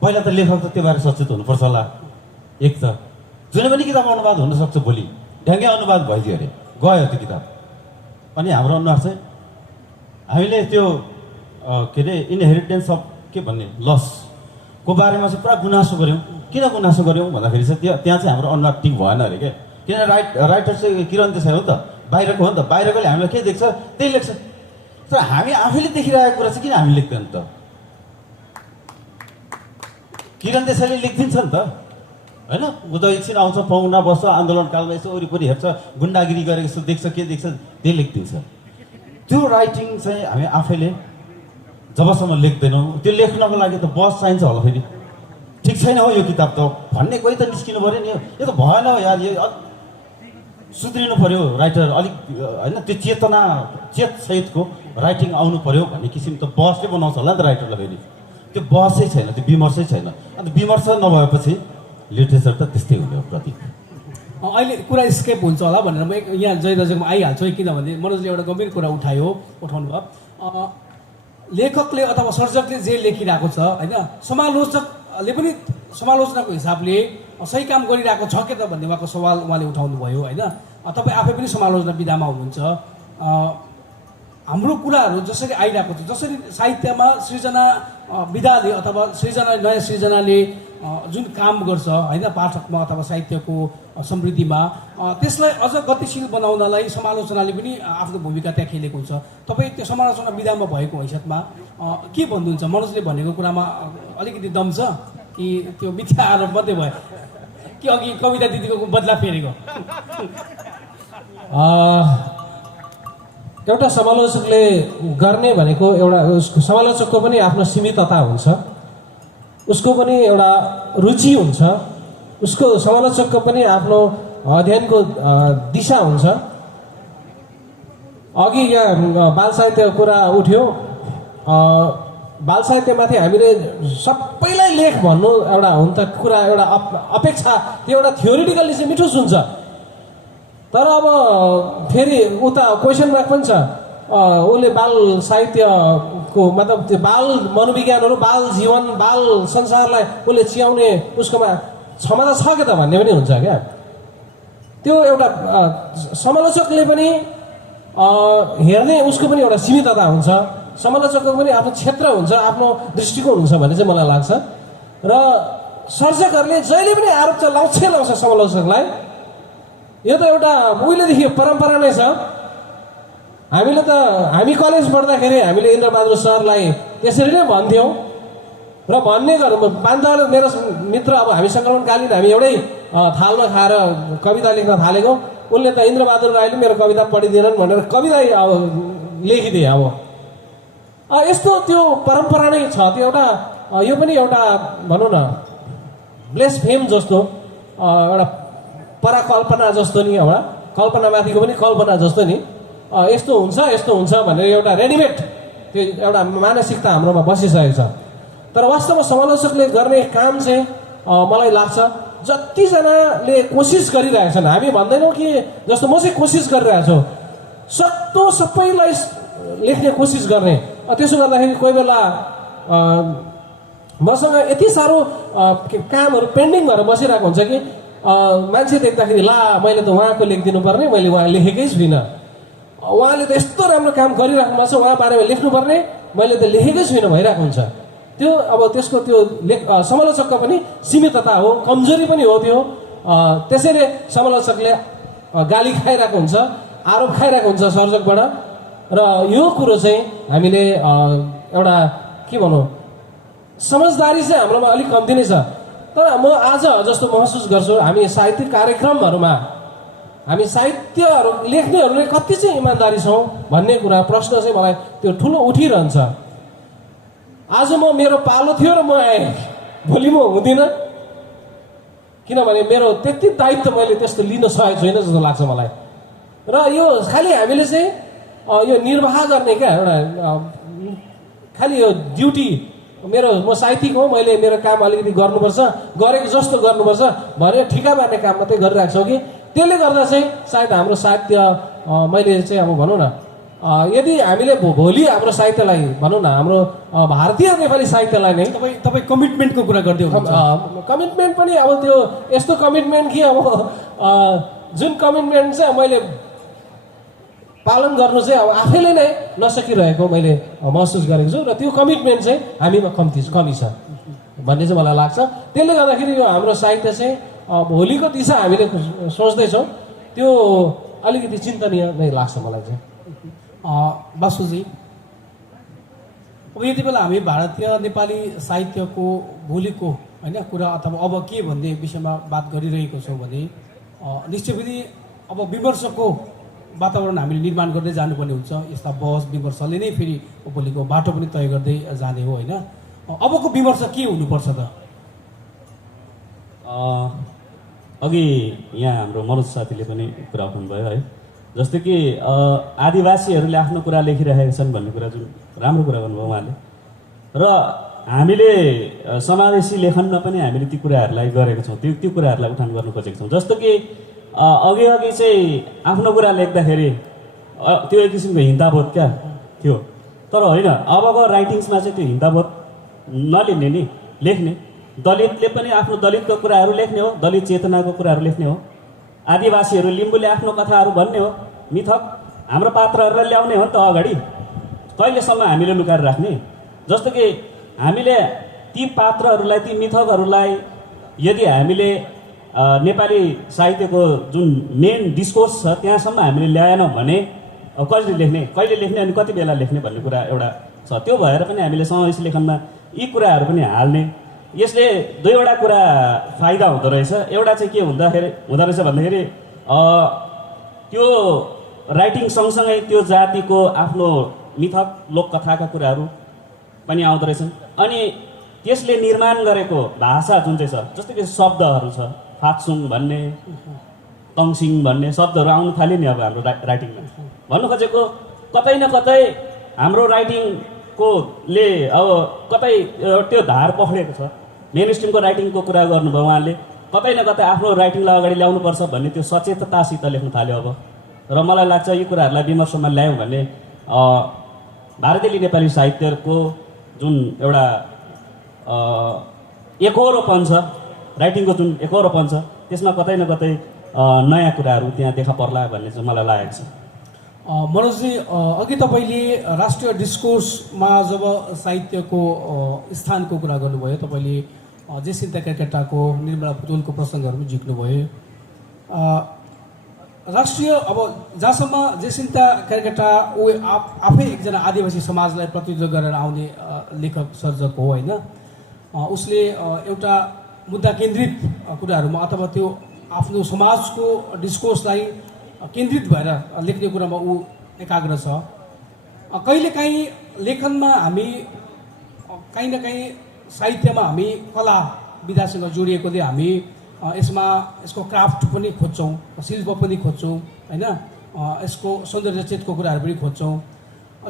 पहिला त लेखक त त्यो बारे सचेत हुनुपर्छ होला। एक त जुनै पनि किताब अनुवाद हुनसक्छ, भोलि ढ्याङ्गे अनुवाद भइदियो अरे गयो त्यो किताब। अनि हाम्रो अनुहार चाहिँ हामीले त्यो के अरे इनहेरिटेन्स अफ के भन्ने लसको बारेमा चाहिँ पुरा गुनासो गऱ्यौँ। किन गुनासो गऱ्यौँ भन्दाखेरि चाहिँ त्यहाँ चाहिँ हाम्रो अनुहार ठिक भएन अरे क्या। किन राइटर चाहिँ किरण देसाई हो नि त, बाहिरको हो नि त, बाहिरकोले हामीलाई के देख्छ त्यही लेख्छ। तर हामी आफैले देखिरहेको कुरा चाहिँ किन हामी लेख्दैन त? किरण देसाईले लेखिदिन्छ नि त होइन। ऊ त एकछिन आउँछ, पाहुना बस्छ, आन्दोलनकालमा यसो वरिपरि हेर्छ, गुन्डागिरी गरेको जस्तो देख्छ, के देख्छ त्यही लेखिदिन्छ। त्यो राइटिङ चाहिँ हामी आफैले जबसम्म लेख्दैनौँ, त्यो लेख्नको लागि त बस चाहिन्छ होला, फेरि ठिक छैन हो यो किताब त भन्ने कोही त निस्किनु पऱ्यो नि। यो त भएन हो यार, यो सुध्रिनु पऱ्यो राइटर अलिक होइन। त्यो चेतसहितको राइटिङ आउनु पऱ्यो भन्ने किसिम त बसले बनाउँछ होला नि त राइटरलाई। फेरि त्यो बसै छैन, त्यो विमर्शै छैन। अन्त विमर्श नभएपछि लिटरेचर त त्यस्तै हुने हो प्रतीक। अहिले कुरा स्केप हुन्छ होला भनेर म यहाँ जय दाजुमा आइहाल्छु है, किनभने मनोजले एउटा गम्भीर कुरा उठाउनु भयो। लेखकले अथवा सर्जकले जे लेखिरहेको छ होइन, समालोचकले पनि समालोचनाको हिसाबले सही काम गरिरहेको छ के त भन्ने उहाँको सवाल उहाँले उठाउनु भयो होइन। तपाईँ आफै पनि समालोचना विधामा हुनुहुन्छ। हाम्रो कुराहरू जसरी आइरहेको छ, जसरी साहित्यमा सृजना विधाले अथवा नयाँ सृजनाले जुन काम गर्छ होइन पाठकमा अथवा साहित्यको समृद्धिमा, त्यसलाई अझ गतिशील बनाउनलाई समालोचनाले पनि आफ्नो भूमिका त्यहाँ खेलेको हुन्छ। तपाईँ त्यो समालोचना विधामा भएको हैसियतमा के भन्नुहुन्छ? मनोजले भनेको कुरामा अलिकति दम छ कि त्यो मिथ्या आरोप मात्रै भयो कि अघि कविता दिदीको बदला फेरेको? एउटा समालोचकले गर्ने भनेको एउटा समालोचकको पनि आफ्नो सीमितता हुन्छ, उसको पनि एउटा रुचि हुन्छ, उसको समालोचकको पनि आफ्नो अध्ययनको दिशा हुन्छ। अघि यहाँ बाल साहित्यको कुरा उठ्यो। बाल साहित्यमाथि हामीले सबैलाई लेख भन्नु एउटा हुन त कुरा, एउटा अपेक्षा, त्यो एउटा थियोरिटिकल्ली चाहिँ मिठो सुन्छ। तर अब फेरि उता क्वेसन मार्क पनि छ। उसले बाल साहित्यको मतलब त्यो बाल मनोविज्ञानहरू, बाल जीवन, बाल संसारलाई उसले चियाउने उसकोमा क्षमता छ के त भन्ने पनि हुन्छ क्या। त्यो एउटा समालोचकले पनि हेर्ने उसको पनि एउटा सीमितता हुन्छ, समालोचकको पनि आफ्नो क्षेत्र हुन्छ, आफ्नो दृष्टिकोण हुन्छ भन्ने चाहिँ मलाई लाग्छ। र सर्जकहरूले जहिले पनि आरोप चाहिँ लाउँछ समालोचकलाई। यो त एउटा उहिलेदेखि परम्परा नै छ। हामी कलेज पढ्दाखेरि हामीले इन्द्रबहादुर सरलाई त्यसरी नै भन्थ्यौँ र भन्ने गर्नु बान्धवले मेरो मित्र, अब हामी सङ्क्रमणकालीन हामी एउटै थालमा खाएर कविता लेख्न थालेको। उनले त इन्द्रबहादुर राईले मेरो कविता पढिदिएनन् भनेर कविता लेखिदिए। अब यस्तो त्यो परम्परा नै छ। त्यो एउटा यो पनि एउटा भनौँ न ब्लेसफेम जस्तो, एउटा पराकल्पना जस्तो नि, एउटा कल्पनामाथिको पनि कल्पना जस्तो नि, यस्तो हुन्छ भनेर एउटा रेडिमेड त्यो एउटा मानसिकता हाम्रोमा बसिसकेको छ। तर वास्तवमा समालोचकले गर्ने काम चाहिँ मलाई लाग्छ जतिजनाले कोसिस गरिरहेछन्, हामी भन्दैनौँ कि जस्तो म चाहिँ कोसिस गरिरहेको छु, सक्दो सबैलाई लेख्ने कोसिस गर्ने। त्यसो गर्दाखेरि कोही बेला मसँग यति साह्रो कामहरू पेन्डिङ भएर बसिरहेको हुन्छ कि मान्छे देख्दाखेरि ला मैले त उहाँको लेखिदिनु पर्ने, मैले उहाँ लेखेकै छुइनँ, उहाँले त यस्तो राम्रो काम गरिराख्नु भएको छ, उहाँ बारेमा लेख्नुपर्ने, मैले त लेखेकै छुइनँ भइरहेको हुन्छ। त्यो अब त्यसको त्यो समालोचकको पनि सीमितता हो, कमजोरी पनि हो त्यो। त्यसैले समालोचकले गाली खाइरहेको हुन्छ, आरोप खाइरहेको हुन्छ सर्जकबाट। र यो कुरो चाहिँ हामीले एउटा के भनौँ, समझदारी चाहिँ हाम्रोमा अलिक कम्ती नै छ। तर म आज जस्तो महसुस गर्छु, हामी साहित्यिक कार्यक्रमहरूमा हामी साहित्यहरू लेख्नेहरूले कति चाहिँ इमान्दारी छौँ भन्ने कुरा प्रश्न चाहिँ मलाई त्यो ठुलो उठिरहन्छ। आज मेरो पालो थियो र म आएँ, भोलि म हुँदिनँ, किनभने मेरो त्यति दायित्व मैले त्यस्तो लिन सकेको छुइनँ जस्तो लाग्छ मलाई। र यो खालि हामीले चाहिँ यो निर्वाह गर्ने क्या एउटा खालि यो ड्युटी, म साहित्यिक हो, मैले मेरो काम अलिकति गर्नुपर्छ, गरेको जस्तो गर्नुपर्छ भनेर ठिका मार्ने काम मात्रै गरिरहेको छौँ कि त्यसले गर्दा चाहिँ सायद हाम्रो साहित्य मैले चाहिँ अब भनौँ न यदि हामीले भोलि हाम्रो साहित्यलाई भनौँ न हाम्रो भारतीय नेपाली साहित्यलाई नै तपाईँ कमिटमेन्टको कुरा गर्दै हुनुहुन्छ। कमिटमेन्ट पनि अब त्यो यस्तो कमिटमेन्ट कि अब जुन कमिटमेन्ट चाहिँ मैले पालन गर्नु चाहिँ अब आफैले नै नसकिरहेको मैले महसुस गरेको छु र त्यो कमिटमेन्ट चाहिँ हामीमा कमी छ भन्ने चाहिँ मलाई लाग्छ। त्यसले गर्दाखेरि यो हाम्रो साहित्य चाहिँ भोलिको दिशा हामीले सोच्दैछौँ त्यो अलिकति चिन्तनीय नै लाग्छ मलाई चाहिँ। बासुजी, अब यति बेला हामी भारतीय नेपाली साहित्यको भोलिको होइन कुरा अथवा अब के भन्ने विषयमा बात गरिरहेको छौँ भने निश्चय पनि अब विमर्शको वातावरण हामीले निर्माण गर्दै जानुपर्ने हुन्छ। यस्ता बहस विमर्शले नै फेरि भोलिको बाटो पनि तय गर्दै जाने हो होइन। अबको विमर्श के हुनुपर्छ त? अघि यहाँ हाम्रो मनोज साथीले पनि कुरा उठाउनुभयो है, जस्तै कि आदिवासीहरूले आफ्नो कुरा लेखिरहेका छन् भन्ने कुरा जुन राम्रो कुरा गर्नुभयो उहाँले, र हामीले समावेशी लेखनमा पनि हामीले ती कुराहरूलाई गरेका छौँ, त्यो कुराहरूलाई उठान गर्न खोजेका छौँ। जस्तो कि अघि चाहिँ आफ्नो कुरा लेख्दाखेरि त्यो एक किसिमको हिंसाबोध क्या थियो, तर होइन अबको राइटिङ्समा चाहिँ त्यो हिंसाबोध नलिने नि लेख्ने। दलितले पनि आफ्नो दलितको कुराहरू लेख्ने हो, दलित चेतनाको कुराहरू लेख्ने हो। आदिवासीहरू लिम्बूले आफ्नो कथाहरू भन्ने हो, मिथक हाम्रो पात्रहरूलाई ल्याउने हो नि त अगाडि। कहिलेसम्म हामीले लुकाएर राख्ने? जस्तो कि हामीले ती पात्रहरूलाई ती मिथकहरूलाई यदि हामीले नेपाली साहित्यको जुन मेन डिस्कोर्स छ त्यहाँसम्म हामीले ल्याएनौँ भने कहिले लेख्ने अनि कति बेला लेख्ने भन्ने कुरा एउटा छ। त्यो भएर पनि हामीले समावेशी लेखनमा यी कुराहरू पनि हाल्ने। यसले दुईवटा कुरा फाइदा हुँदो रहेछ। एउटा चाहिँ के हुँदो रहेछ भन्दाखेरि त्यो राइटिङ सँगसँगै त्यो जातिको आफ्नो मिथक लोककथाका कुराहरू पनि आउँदो रहेछन्। अनि त्यसले निर्माण गरेको भाषा जुन चाहिँ छ, जस्तो कि शब्दहरू छ, फात्सुङ भन्ने, तङसिङ भन्ने शब्दहरू आउनु थाल्यो नि अब हाम्रो राइटिङमा। भन्नु खोजेको कतै न कतै हाम्रो राइटिङकोले अब कतै त्यो धार पक्रेको छ। मेन स्ट्रिमको राइटिङको कुरा गर्नुभयो उहाँले, कतै न कतै आफ्नो राइटिङलाई अगाडि ल्याउनुपर्छ भन्ने त्यो सचेततासित लेख्न थाल्यो अब। र मलाई लाग्छ यो कुराहरूलाई विमर्शमा ल्यायौँ भने भारतीय नेपाली साहित्यको जुन एउटा एकहोरोपन छ, राइटिङको जुन एकहोरोपन छ, त्यसमा कतै न कतै नयाँ कुराहरू त्यहाँ देखा पर्ला भन्ने चाहिँ मलाई लागेको छ। मनोजजी, अघि तपाईँले राष्ट्रिय डिस्कोर्समा जब साहित्यको स्थानको कुरा गर्नुभयो, तपाईँले जेसिन्ता केरकेटाको, निर्मला पुतुलको प्रसङ्गहरू पनि झिक्नुभयो। राष्ट्रिय अब जहाँसम्म जेसिन्ता केरकेटा ऊ आफै एकजना आदिवासी समाजलाई प्रतिनिधित्व गरेर आउने लेखक सर्जक हो होइन। उसले एउटा मुद्दा केन्द्रित कुराहरूमा अथवा त्यो आफ्नो समाजको डिस्कोर्सलाई केन्द्रित भएर लेख्ने कुरामा ऊ एकाग्र छ। कहिलेकाहीँ लेखनमा हामी काहीँ न काहीँ साहित्यमा हामी कला विधासँग जोडिएकोले हामी यसको क्राफ्ट पनि खोज्छौँ, शिल्प पनि खोज्छौँ होइन, यसको सौन्दर्यचेतको कुराहरू पनि खोज्छौँ।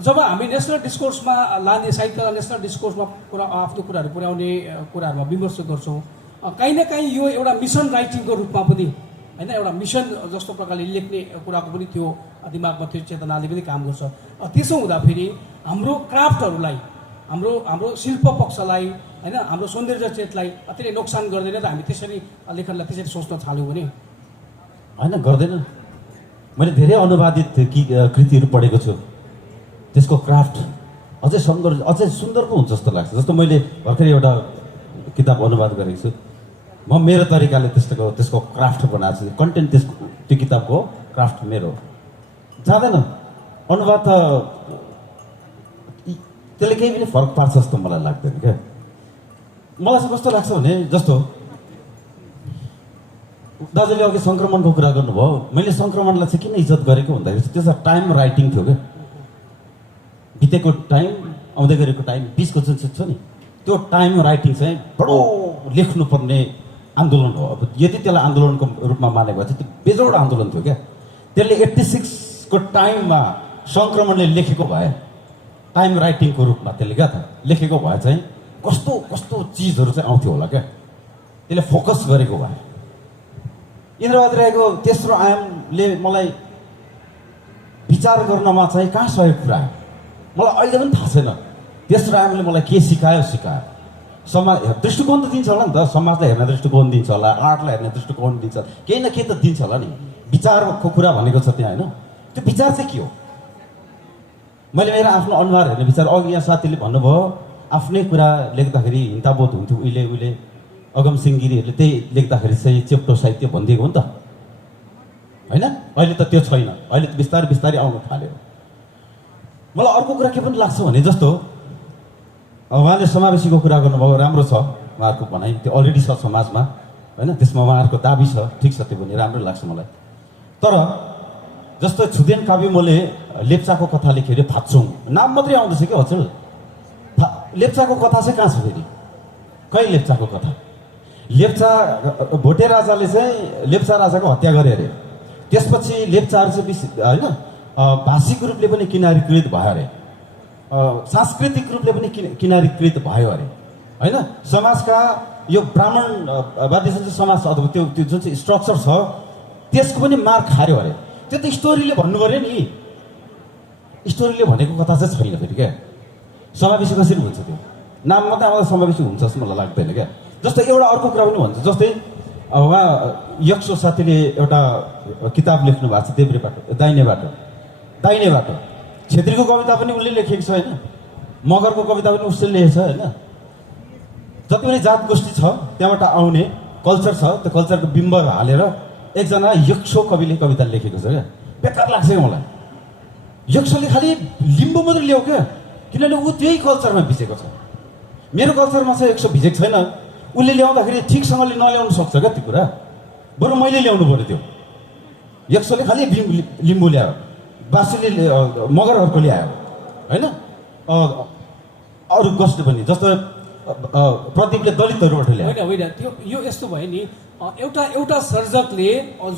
जब हामी नेसनल डिस्कोर्समा लाने, साहित्यलाई नेसनल डिस्कोर्समा आफ्नो कुराहरू पुर्याउने कुराहरूमा विमर्श गर्छौँ, काहीँ न काहीँ यो एउटा मिसन राइटिङको रूपमा पनि होइन, एउटा मिसन जस्तो प्रकारले लेख्ने कुराको पनि त्यो दिमागमा त्यो चेतनाले पनि काम गर्छ। त्यसो हुँदाखेरि हाम्रो क्राफ्टहरूलाई, हाम्रो शिल्प पक्षलाई होइन, हाम्रो सौन्दर्य चेतलाई अतिरै नोक्सान गर्दैन त हामी त्यसरी लेखनलाई त्यसरी सोच्न थाल्यौँ भने? होइन, गर्दैन। मैले धेरै अनुवादित कृतिहरू पढेको छु, त्यसको क्राफ्ट अझै सुन्दर पो हुन्छ जस्तो लाग्छ। जस्तो मैले भर्खरै एउटा किताब अनुवाद गरेको छु, म मेरो तरिकाले त्यसको क्राफ्ट बनाएको छु। कन्टेन्ट त्यो किताबको क्राफ्ट मेरो जाँदैन। अनुवाद त त्यसले केही पनि फरक पार्छ जस्तो मलाई लाग्दैन क्या। मलाई चाहिँ कस्तो लाग्छ भने, जस्तो दाजुले अघि सङ्क्रमणको कुरा गर्नुभयो, मैले सङ्क्रमणलाई चाहिँ किन इज्जत गरेको भन्दाखेरि त्यसमा टाइम राइटिङ थियो क्या। बितेको टाइम, आउँदै गरेको टाइम, बिचको जुन छ नि त्यो टाइम राइटिङ चाहिँ बडो लेख्नुपर्ने आन्दोलन हो। अब यदि त्यसलाई आन्दोलनको रूपमा मानेको भए चाहिँ त्यो बेजोड आन्दोलन थियो क्या। त्यसले 86 को टाइममा सङ्क्रमणले लेखेको भए, टाइम राइटिङको रूपमा त्यसले क्या त लेखेको भए चाहिँ कस्तो कस्तो चिजहरू चाहिँ आउँथ्यो होला क्या। त्यसले फोकस गरेको भए। इन्द्रबहादुर राईको तेस्रो आयामले मलाई विचार गर्नमा चाहिँ कहाँ सहयोग पुऱ्यायो मलाई अहिले पनि थाहा छैन। त्यस रामले मलाई के सिकायो समाज दृष्टिकोण त दिन्छ होला नि त, समाजलाई हेर्ने दृष्टिकोण दिन्छ होला, आर्टलाई हेर्ने दृष्टिकोण दिन्छ, केही न केही त दिन्छ होला नि। विचारको कुरा भनेको छ त्यहाँ, होइन? त्यो विचार चाहिँ के हो? मैले मेरो आफ्नो अनुहार हेर्ने विचार, अघि यहाँ साथीले भन्नुभयो आफ्नै कुरा लेख्दाखेरि हिंताबोध हुन्थ्यो उहिले अगमसिंह गिरीहरूले त्यही लेख्दाखेरि चाहिँ चेप्टो साहित्य भनिदिएको हो नि त, होइन? अहिले त त्यो छैन, अहिले त बिस्तारै बिस्तारै आउनु थाल्यो। मलाई अर्को कुरा के पनि लाग्छ भने जस्तो उहाँले समावेशीको कुरा गर्नुभयो, राम्रो छ उहाँहरूको भनाइ, त्यो अलरेडी छ समाजमा, होइन? त्यसमा उहाँहरूको दाबी छ, ठिक छ, त्यो पनि राम्रो लाग्छ मलाई। तर जस्तो छुदेन काव्यमले लेप्चाको कथा लेख्यो अरे, फात्सुङ नाम मात्रै आउँदैछ क्या हजुर। लेप्चाको कथा चाहिँ कहाँ छ फेरि? कहीँ लेप्चाको कथा? लेप्चा भोटे राजाले चाहिँ लेप्चा राजाको हत्या गरे अरे, त्यसपछि लेप्चाहरू चाहिँ होइन भाषिक रूपले पनि किनारीकृत भयो अरे, सांस्कृतिक रूपले पनि किनारीकृत भयो अरे, होइन? समाजका यो ब्राह्मणवादी जुन चाहिँ समाज अथवा त्यो जुन चाहिँ स्ट्रक्चर छ त्यसको पनि मार खायो अरे। त्यो त स्टोरीले भन्नु पऱ्यो नि, स्टोरीले भनेको कथा चाहिँ छैन फेरि क्या। समावेशी कसरी हुन्छ? त्यो नाम मात्रै आउँदा समावेशी हुन्छ जस्तो मलाई लाग्दैन क्या। जस्तै एउटा अर्को कुरा पनि भन्छ, जस्तै उहाँ यक्सो साथीले एउटा किताब लेख्नु भएको छ, देब्रे बाटो दाहिने बाटो छेत्रीको कविता पनि उसले लेखेको छ, होइन? मगरको कविता पनि उसले लेखेको छ, होइन? जति पनि जात गोष्ठी छ त्यहाँबाट आउने कल्चर छ, त्यो कल्चरको बिम्ब हालेर एकजना यक्सो कविले कविता लेखेको छ क्या। बेकार लाग्छ क्या मलाई। यक्सोले खालि लिम्बू मात्रै ल्याऊ क्या, किनभने ऊ त्यही कल्चरमा भिजेको छ। मेरो कल्चरमा चाहिँ यक्सो भिजेको छैन, उसले ल्याउँदाखेरि ठिकसँगले नल्याउनु सक्छ क्या त्यो कुरा, बरु मैले ल्याउनु पऱ्यो त्यो। यक्सोले खालि लिम्बू ल्यायो, बासुले मगरहरूको ल्यायो, होइन? अरू कसले पनि, जस्तो प्रदीपले दलितहरूबाट ल्यायो। होइन त्यो यो यस्तो भयो नि, एउटा सर्जकले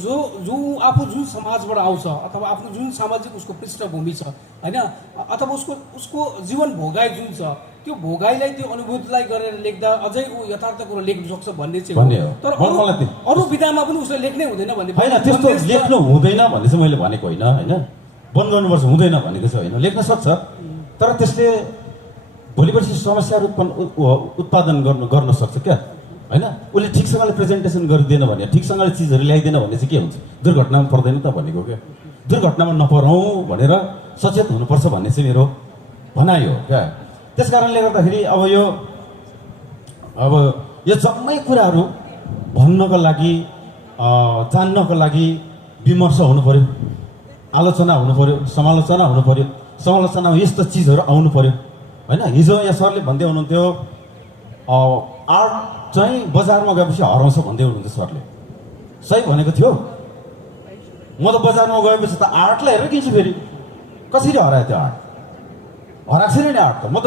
जो आफू जुन समाजबाट आउँछ अथवा आफ्नो जुन सामाजिक उसको पृष्ठभूमि छ, होइन? अथवा उसको जीवन भोगाइ जुन छ त्यो भोगाइलाई त्यो अनुभूतिलाई गरेर लेख्दा अझै ऊ यथार्थ कुरो लेख्न सक्छ भन्ने चाहिँ हो। तर अरू विधामा पनि उसले लेख्नै हुँदैन भन्ने होइन, त्यस्तो लेख्नु हुँदैन भन्ने चाहिँ मैले भनेको होइन, होइन? बन्द गर्नुपर्छ हुँदैन भनेको चाहिँ होइन, लेख्न सक्छ, तर त्यसले भोलिपर्सि समस्याहरू उत्पादन गर्न सक्छ क्या, होइन? उसले ठिकसँगले प्रेजेन्टेसन गरिदिएन भने, ठिकसँगले चिजहरू ल्याइदिएन भने चाहिँ के हुन्छ? दुर्घटनामा पर्दैन त भनेको क्या। दुर्घटनामा नपरौँ भनेर सचेत हुनुपर्छ भन्ने चाहिँ मेरो भनाइ हो क्या। त्यस कारणले गर्दाखेरि अब यो जम्मै कुराहरू भन्नको लागि, जान्नको लागि विमर्श हुनु पऱ्यो, आलोचना हुनु पऱ्यो, समालोचना हुनु पऱ्यो। समालोचनामा यस्तो चिजहरू आउनु पऱ्यो, होइन? हिजो यहाँ सरले भन्दै हुनुहुन्थ्यो आर्ट चाहिँ बजारमा गएपछि हराउँछ भन्दै हुनुहुन्थ्यो सरले। सही भनेको थियो। म त बजारमा गएपछि त आर्टलाई हेरेर किन्छु फेरि। कसरी हरायो त्यो आर्ट? हराएको छैन नि आर्ट त। म त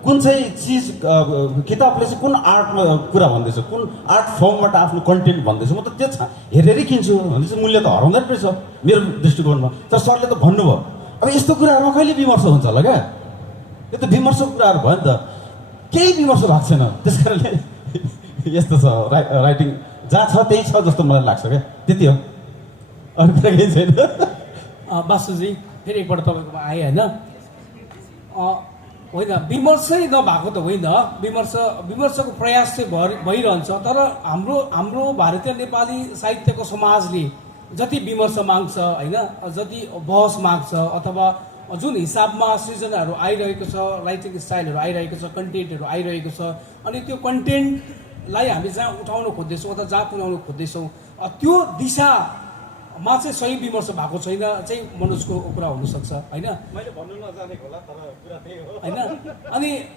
कुन चाहिँ चिज किताबले चाहिँ कुन आर्टमा कुरा भन्दैछ, कुन आर्ट फर्मबाट आफ्नो कन्टेन्ट भन्दैछ, म त त्यो हेरेरै किन्छु भनेपछि मूल्य त हराउँदैन रहेछ मेरो दृष्टिकोणमा। तर सरले त भन्नुभयो। अब यस्तो कुराहरूमा कहिले विमर्श हुन्छ होला क्या? यो त विमर्शको कुराहरू भयो नि त, केही विमर्श भएको छैन। त्यस कारणले यस्तो छ राइटिङ, जहाँ छ त्यही छ जस्तो मलाई लाग्छ क्या। त्यति हो, अरू कुरा केही छैन। बासुजी फेरि एकपल्ट तपाईँकोमा आएँ, होइन? विमर्शै नभएको त होइन, विमर्शको प्रयास चाहिँ भइरहन्छ। तर हाम्रो भारतीय नेपाली साहित्यको समाजले जति विमर्श माग्छ, होइन, जति बहस माग्छ, अथवा जुन हिसाबमा सृजनाहरू आइरहेको छ, राइटिङ स्टाइलहरू आइरहेको छ, कन्टेन्टहरू आइरहेको छ, अनि त्यो कन्टेन्टलाई हामी जहाँ उठाउन खोज्दैछौँ अथवा जहाँ पुर्याउन खोज्दैछौँ त्यो दिशामा चाहिँ सही विमर्श भएको छैन चाहिँ मनुष्यको कुरा हुनसक्छ, होइन? मैले भन्नु नजानेको होला, तर कुरा त्यही हो, होइन?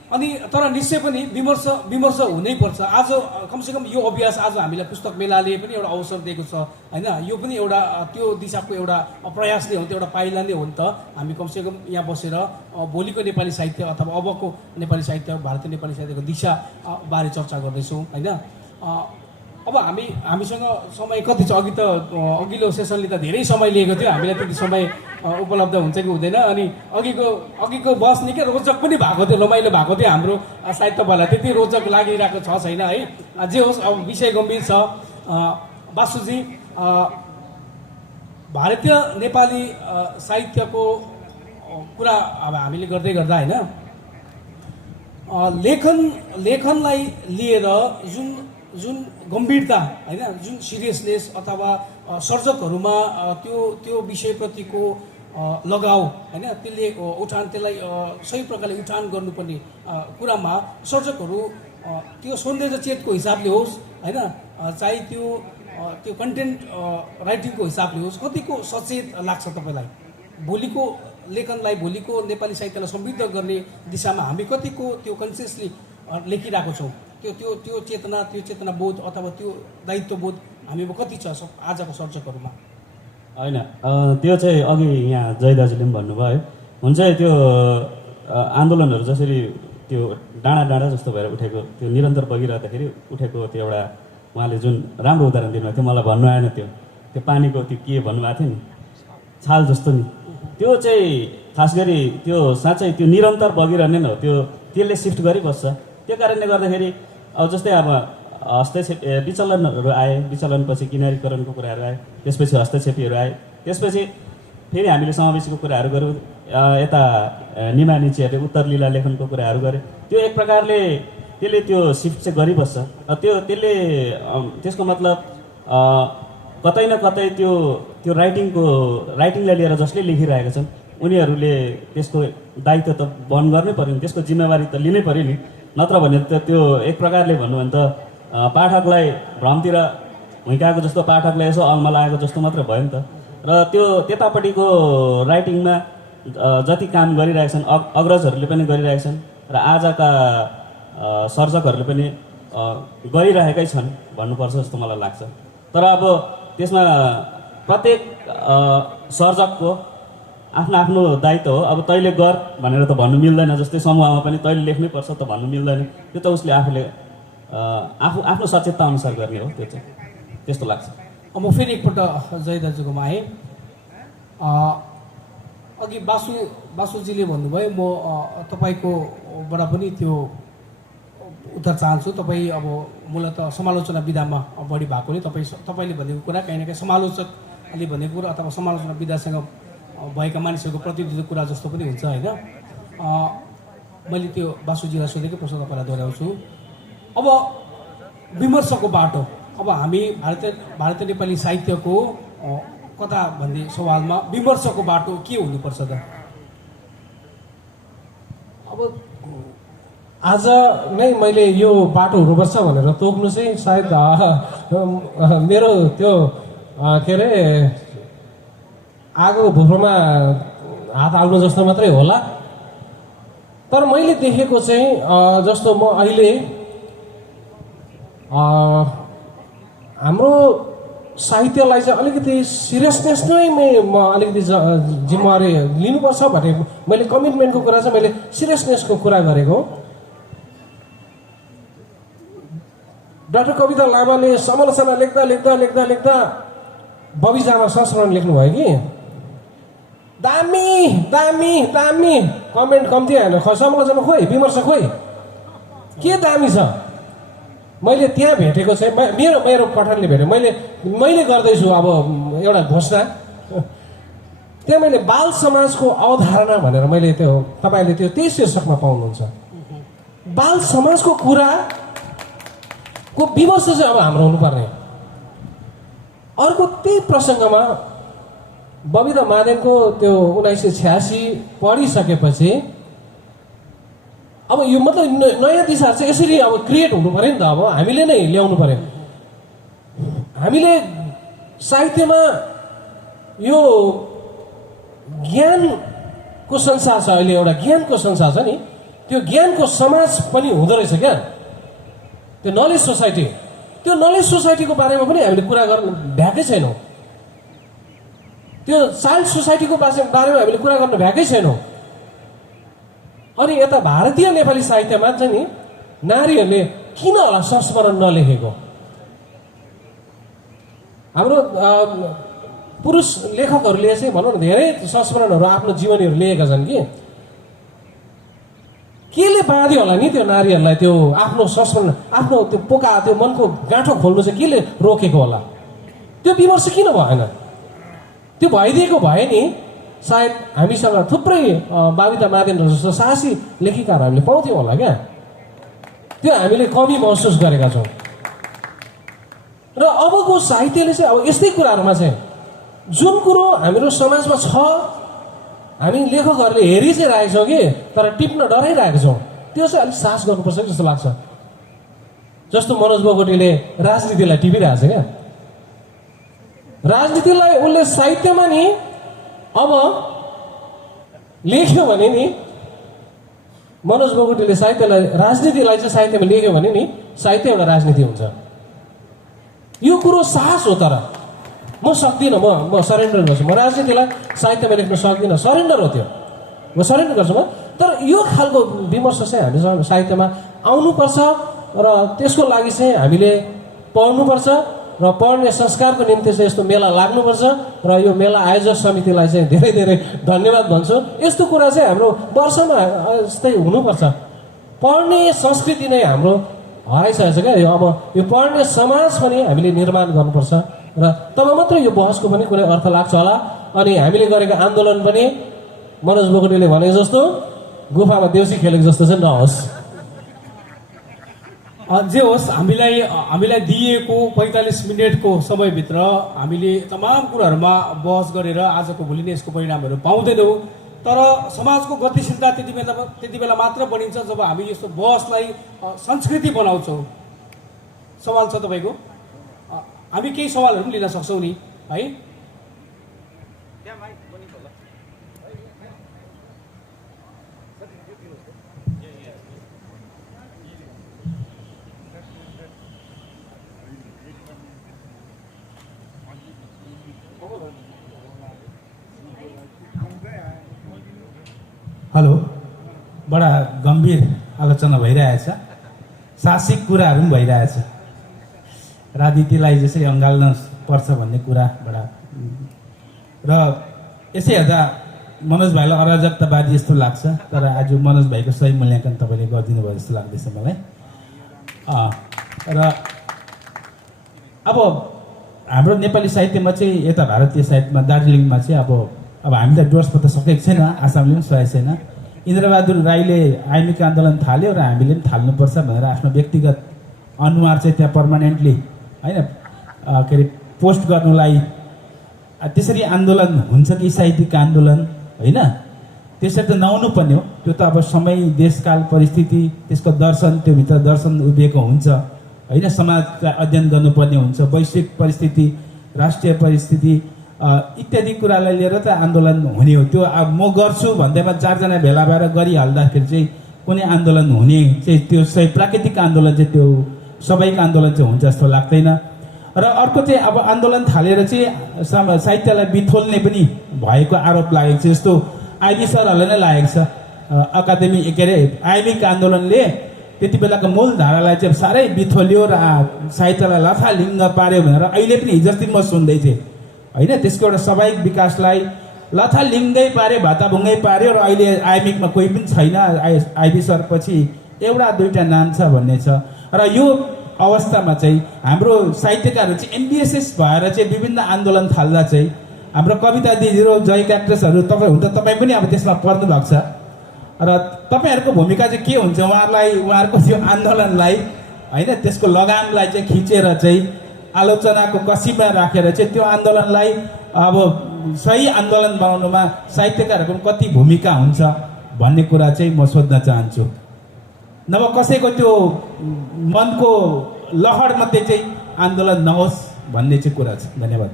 अनि तर निश्चय पनि विमर्श हुनैपर्छ। आज कमसेकम यो अभ्यास आज हामीलाई पुस्तक मेलाले पनि एउटा अवसर दिएको छ, होइन? यो पनि एउटा त्यो दिशाको एउटा प्रयास नै हो, त्यो एउटा पाइला नै हो नि त। हामी कमसेकम यहाँ बसेर भोलिको नेपाली साहित्य अथवा अबको नेपाली साहित्य, भारतीय नेपाली साहित्यको दिशा बारे चर्चा गर्दैछौँ, होइन? अब हामीसँग समय कति छ? अघिल्लो सेसनले त धेरै समय लिएको थियो, हामीलाई त्यति समय उपलब्ध हुन्छ कि हुँदैन। अनि अघिको बस निकै रोचक पनि भएको थियो, रमाइलो भएको थियो। हाम्रो सायद तपाईँलाई त्यति रोचक लागिरहेको छ छैन, है? जे होस्, अब विषय गम्भीर छ। बासुजी भारतीय नेपाली साहित्यको कुरा अब हामीले गर्दै गर्दा होइन लेखनलाई लिएर जुन जुन गम्भीरता होइन जुन सिरियसनेस अथवा सर्जकहरूमा त्यो विषयप्रतिको लगाव होइन त्यसले त्यसलाई सही प्रकारले उठान गर्नुपर्ने कुरामा सर्जकहरू त्यो सौन्दर्य चेतको हिसाबले होस् होइन चाहे त्यो कन्टेन्ट राइटिङको हिसाबले होस् कतिको सचेत लाग्छ तपाईँलाई भोलिको लेखनलाई भोलिको नेपाली साहित्यलाई समृद्ध गर्ने दिशामा हामी कतिको त्यो कन्सियसली लेखिरहेको छौँ त्यो चेतनाबोध अथवा त्यो दायित्वबोध हामीमा कति छ आजको सर्जकहरूमा होइन त्यो चाहिँ अघि यहाँ जय दाजुले पनि भन्नुभयो है हुन्छ त्यो आन्दोलनहरू जसरी त्यो डाँडा जस्तो भएर उठेको त्यो निरन्तर बगिरहँदाखेरि उठेको त्यो एउटा उहाँले जुन राम्रो उदाहरण दिनुभएको थियो मलाई भन्नु आएन त्यो पानीको त्यो के भन्नुभएको थियो नि छाल जस्तो नि त्यो चाहिँ खास गरी त्यो साँच्चै त्यो निरन्तर बगिरहने न हो त्यसले सिफ्ट गरिबस्छ त्यो कारणले गर्दाखेरि अब जस्तै अब हस्तक्षेप विचलनहरू आए विचलनपछि किनारीकरणको कुराहरू आए त्यसपछि हस्तक्षेपीहरू आए त्यसपछि फेरि हामीले समावेशीको कुराहरू गऱ्यौँ यता निमा निचीहरूले उत्तर लीला लेखनको कुराहरू गरे त्यो एक प्रकारले त्यसले त्यो सिफ्ट चाहिँ गरिबस्छ त्यसले त्यसको मतलब कतै न कतै त्यो राइटिङलाई लिएर जसले लेखिरहेका छन् उनीहरूले त्यसको दायित्व त वहन गर्नै पऱ्यो नि त्यसको जिम्मेवारी त लिनै पऱ्यो नि नत्र भने त त्यो एक प्रकारले भन्नु भने त पाठकलाई भ्रमतिर हुँकाएको जस्तो पाठकलाई यसो अलमा लागेको जस्तो मात्रै भयो नि त र त्यो त्यतापट्टिको राइटिङमा जति काम गरिरहेका छन् अग्रजहरूले पनि गरिरहेका छन् र आजका सर्जकहरूले पनि गरिरहेकै छन् भन्नुपर्छ जस्तो मलाई लाग्छ तर अब त्यसमा प्रत्येक सर्जकको आफ्नो आफ्नो दायित्व हो अब तैँले गर भनेर त भन्नु मिल्दैन जस्तै समूहमा पनि तैँले लेख्नै पर्छ त भन्नु मिल्दैन त्यो त उसले आफूले आफ्नो सचेतता अनुसार गर्ने हो त्यो चाहिँ त्यस्तो लाग्छ म फेरि एकपल्ट जय दाजुकोमा आएँ अघि बासुजीले भन्नुभयो म तपाईँकोबाट पनि त्यो उत्तर चाहन्छु तपाईँ अब मूलत समालोचना विधामा बढी भएकोले तपाईँले भनेको कुरा कहीँ न कहीँ समालोचकले भनेको कुरा अथवा समालोचना विधासँग भएका मानिसहरूको प्रतिनिधित्व कुरा जस्तो पनि हुन्छ होइन मैले त्यो बासुजीलाई सोधेकै प्रश्न तपाईँलाई दोहोऱ्याउँछु अब विमर्शको बाटो अब हामी भारतीय नेपाली साहित्यको कथा भन्ने सवालमा विमर्शको बाटो के हुनुपर्छ त अब आज नै मैले यो बाटो हुनुपर्छ भनेर तोक्नु चाहिँ सायद मेरो त्यो के अरे आगो भुप्रोमा हात हाल्नु जस्तो मात्रै होला तर मैले देखेको चाहिँ जस्तो म अहिले हाम्रो साहित्यलाई चाहिँ अलिकति सिरियसनेस नै म अलिकति जिम्मेवारी लिनुपर्छ भने मैले कमिटमेन्टको कुरा चाहिँ मैले सिरियसनेसको कुरा गरेको डाक्टर कविता लामाले समालोचना लेख्दा बबिजामा संस्मरण लेख्नुभयो कि दामी दामी दामी कमेन्ट कम्ती होइन समालोचना खोइ विमर्श खोइ के दामी छ मैले त्यहाँ भेटेको चाहिँ मेरो पठनले भेटेँ मैले गर्दैछु अब एउटा घोषणा त्यहाँ मैले बाल समाजको अवधारणा भनेर मैले त्यो तपाईँले त्यही शीर्षकमा पाउनुहुन्छ बाल समाजको कुराको विमर्श चाहिँ अब हाम्रो हुनुपर्ने अर्को त्यही प्रसङ्गमा बबिता मादेनको त्यो 1986 पढिसकेपछि अब यो मतलब नयाँ दिशा चाहिँ यसरी अब क्रिएट हुनु पऱ्यो नि त अब हामीले नै ल्याउनु पऱ्यो हामीले साहित्यमा यो ज्ञानको संसार छ अहिले एउटा ज्ञानको संसार छ नि त्यो ज्ञानको समाज पनि हुँदो रहेछ क्या त्यो नलेज सोसाइटी त्यो नलेज सोसाइटीको बारेमा पनि हामीले कुरा गर्न भ्याएकै छैनौँ त्यो चाइल्ड सोसाइटीको बारेमा हामीले कुरा गर्न भ्याएकै छैनौँ अनि यता भारतीय नेपाली साहित्यमा चाहिँ नि नारीहरूले किन होला संस्मरण नलेखेको हाम्रो पुरुष लेखकहरूले चाहिँ भनौँ न धेरै संस्मरणहरू आफ्नो जीवनीहरू लेखेका छन् कि केले बाँध्यो होला नि त्यो नारीहरूलाई त्यो आफ्नो संस्मरण आफ्नो त्यो पोका त्यो मनको गाँठो खोल्नु चाहिँ केले रोकेको होला त्यो विमर्श किन भएन त्यो भइदिएको भए नि सायद हामीसँग थुप्रै बाबिता मादेनहरू जस्तो साहसी लेखिकाहरू हामीले पाउँथ्यौँ होला क्या। त्यो हामीले कमी महसुस गरेका छौँ। र अबको साहित्यले चाहिँ अब यस्तै कुराहरूमा चाहिँ जुन कुरो हाम्रो समाजमा छ हामी लेखकहरूले हेरि चाहिँ राखेको छौँ कि तर टिप्न डराइरहेको छौँ, त्यो चाहिँ अलिक साहस गर्नुपर्छ जस्तो लाग्छ। जस्तो मनोज बोगटीले राजनीतिलाई टिपिरहेको छ क्या। राजनीतिलाई उसले साहित्यमा नि अब लेख्यो भने नि, मनोज बोगटीले राजनीतिलाई चाहिँ साहित्यमा लेख्यो भने नि साहित्य एउटा राजनीति हुन्छ। यो कुरो साहस हो। तर म सक्दिनँ, म सरेन्डर गर्छु। म राजनीतिलाई साहित्यमा लेख्न सक्दिनँ, सरेन्डर हो त्यो, म सरेन्डर गर्छु। तर यो खालको विमर्श चाहिँ हामी साहित्यमा आउनुपर्छ र त्यसको लागि चाहिँ हामीले पढ्नुपर्छ र पढ्ने संस्कारको निम्ति चाहिँ यस्तो मेला लाग्नुपर्छ। र यो मेला आयोजक समितिलाई चाहिँ धेरै धेरै धन्यवाद भन्छु। यस्तो कुरा चाहिँ हाम्रो वर्षमा यस्तै हुनुपर्छ। पढ्ने संस्कृति नै हाम्रो हराइसकेको छ क्या। अब यो पढ्ने समाज पनि हामीले निर्माण गर्नुपर्छ र तब मात्र यो बहसको पनि कुनै अर्थ लाग्छ होला। अनि हामीले गरेको आन्दोलन पनि मनोज बोगटीले भने जस्तो गुफामा देउसी खेलेको जस्तो चाहिँ नहोस्। जे होस्, हामीलाई दिएको 45 मिनटको समयभित्र हामीले तमाम कुराहरूमा बहस गरेर आजको भोलि नै यसको परिणामहरू पाउँदैनौँ। तर समाजको गतिशीलता त्यति बेला मात्र बनिन्छ जब हामी यस्तो बहसलाई संस्कृति बनाउँछौँ। सवाल छ तपाईँको? हामी केही सवालहरू पनि लिन सक्छौँ नि है। हेलो, बडा गम्भीर आलोचना भइरहेछ, साहसिक कुराहरू पनि भइरहेछ। राजनीतिलाई जसरी अँगाल्न पर्छ भन्ने कुरा बडा, र यसै हेर्दा मनोज भाइलाई अराजकतावादी जस्तो लाग्छ। तर आज मनोज भाइको सही मूल्याङ्कन तपाईँले गरिदिनु भयो जस्तो लाग्दैछ मलाई। र अब हाम्रो नेपाली साहित्यमा चाहिँ यता भारतीय साहित्यमा दार्जिलिङमा चाहिँ अब हामीलाई डोर्समा त सकेको छैन, आसामले पनि सकेको छैन। इन्द्रबहादुर राईले आइमिक आन्दोलन थाल्यो र हामीले पनि थाल्नुपर्छ भनेर आफ्नो व्यक्तिगत अनुहार चाहिँ त्यहाँ पर्मानेन्टली होइन के अरे पोस्ट गर्नुलाई, त्यसरी आन्दोलन हुन्छ कि साहित्यिक आन्दोलन होइन, त्यसरी त नहुनु पर्ने हो। त्यो त अब समय, देशकाल, परिस्थिति, त्यसको दर्शन, त्योभित्र दर्शन उभिएको हुन्छ होइन। समाजलाई अध्ययन गर्नुपर्ने हुन्छ, वैश्विक परिस्थिति, राष्ट्रिय परिस्थिति इत्यादि कुरालाई लिएर त आन्दोलन हुने हो। त्यो अब म गर्छु भन्दैमा 4 जना भेला भएर गरिहाल्दाखेरि चाहिँ कुनै आन्दोलन हुने चाहिँ त्यो सही प्राकृतिक आन्दोलन चाहिँ त्यो सबैको आन्दोलन चाहिँ हुन्छ जस्तो लाग्दैन। र अर्को चाहिँ अब आन्दोलन थालेर चाहिँ साहित्यलाई बिथोल्ने पनि भएको आरोप लागेको छ। जस्तो आइबी सरहरूलाई नै लागेको छ। अकादमी के अरे आइमिक आन्दोलनले त्यति बेलाको मूल धारालाई चाहिँ साह्रै बिथोल्यो र साहित्यलाई लथालिङ्ग पार्यो भनेर अहिले पनि हिजोस्ति म सुन्दै थिएँ होइन। त्यसको एउटा स्वाभाविक विकासलाई लथालिङ्गै पार्यो, भाताभुङ्गै पार्यो र अहिले आइमिकमा कोही पनि छैन। आइबी सर पछि एउटा दुईवटा नाम छ भन्ने छ। र यो अवस्थामा चाहिँ हाम्रो साहित्यकारहरू चाहिँ एमबिएसएस भएर चाहिँ विभिन्न आन्दोलन थाल्दा चाहिँ हाम्रो कविता दिदीहरू, जय क्याक्टसहरू तपाईँ पनि अब त्यसमा पर्नु भएको छ। र तपाईँहरूको भूमिका चाहिँ के हुन्छ? उहाँहरूको त्यो आन्दोलनलाई होइन, त्यसको लगामलाई चाहिँ खिचेर चाहिँ आलोचनाको कसीमा राखेर चाहिँ त्यो आन्दोलनलाई अब सही आन्दोलन बनाउनुमा साहित्यकारहरूको कति भूमिका हुन्छ भन्ने कुरा चाहिँ म सोध्न चाहन्छु। नभए कसैको त्यो मनको लहर मात्रै चाहिँ आन्दोलन नहोस् भन्ने चाहिँ कुरा छ। धन्यवाद।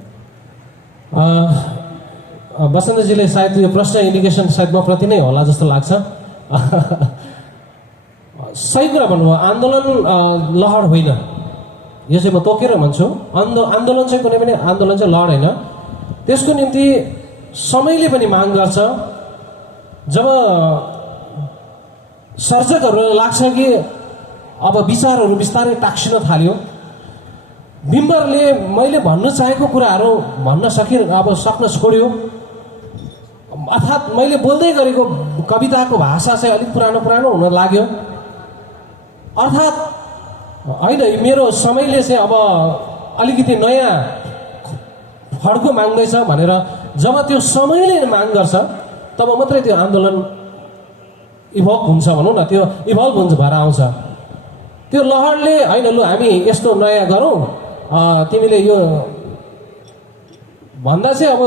बसन्तजीले सायद यो प्रश्न इन्डिकेसन सायद म प्रति नै होला जस्तो लाग्छ। सही कुरा भन्नुभयो, आन्दोलन लहर होइन, यो चाहिँ म तोकेर भन्छु। आन्दोलन चाहिँ कुनै पनि आन्दोलन चाहिँ लहर होइन। त्यसको निम्ति समयले पनि माग गर्छ। जब सर्जकहरूलाई लाग्छ कि अब विचारहरू बिस्तारै टाक्सिन थाल्यो, बिम्बरले मैले भन्न चाहेको कुराहरू सक्न छोड्यो, अर्थात् मैले बोल्दै गरेको कविताको भाषा चाहिँ अलिक पुरानो हुन लाग्यो, अर्थात् होइन मेरो समयले चाहिँ अब अलिकति नयाँ फड्को माग्दैछ भनेर जब त्यो समयले माग गर्छ तब मात्रै त्यो आन्दोलन इभल्भ हुन्छ भनौँ न, त्यो इभल्भ हुन्छ भएर आउँछ। त्यो लहरले होइन लु हामी यस्तो नयाँ गरौँ, तिमीले यो भन्दा चाहिँ अब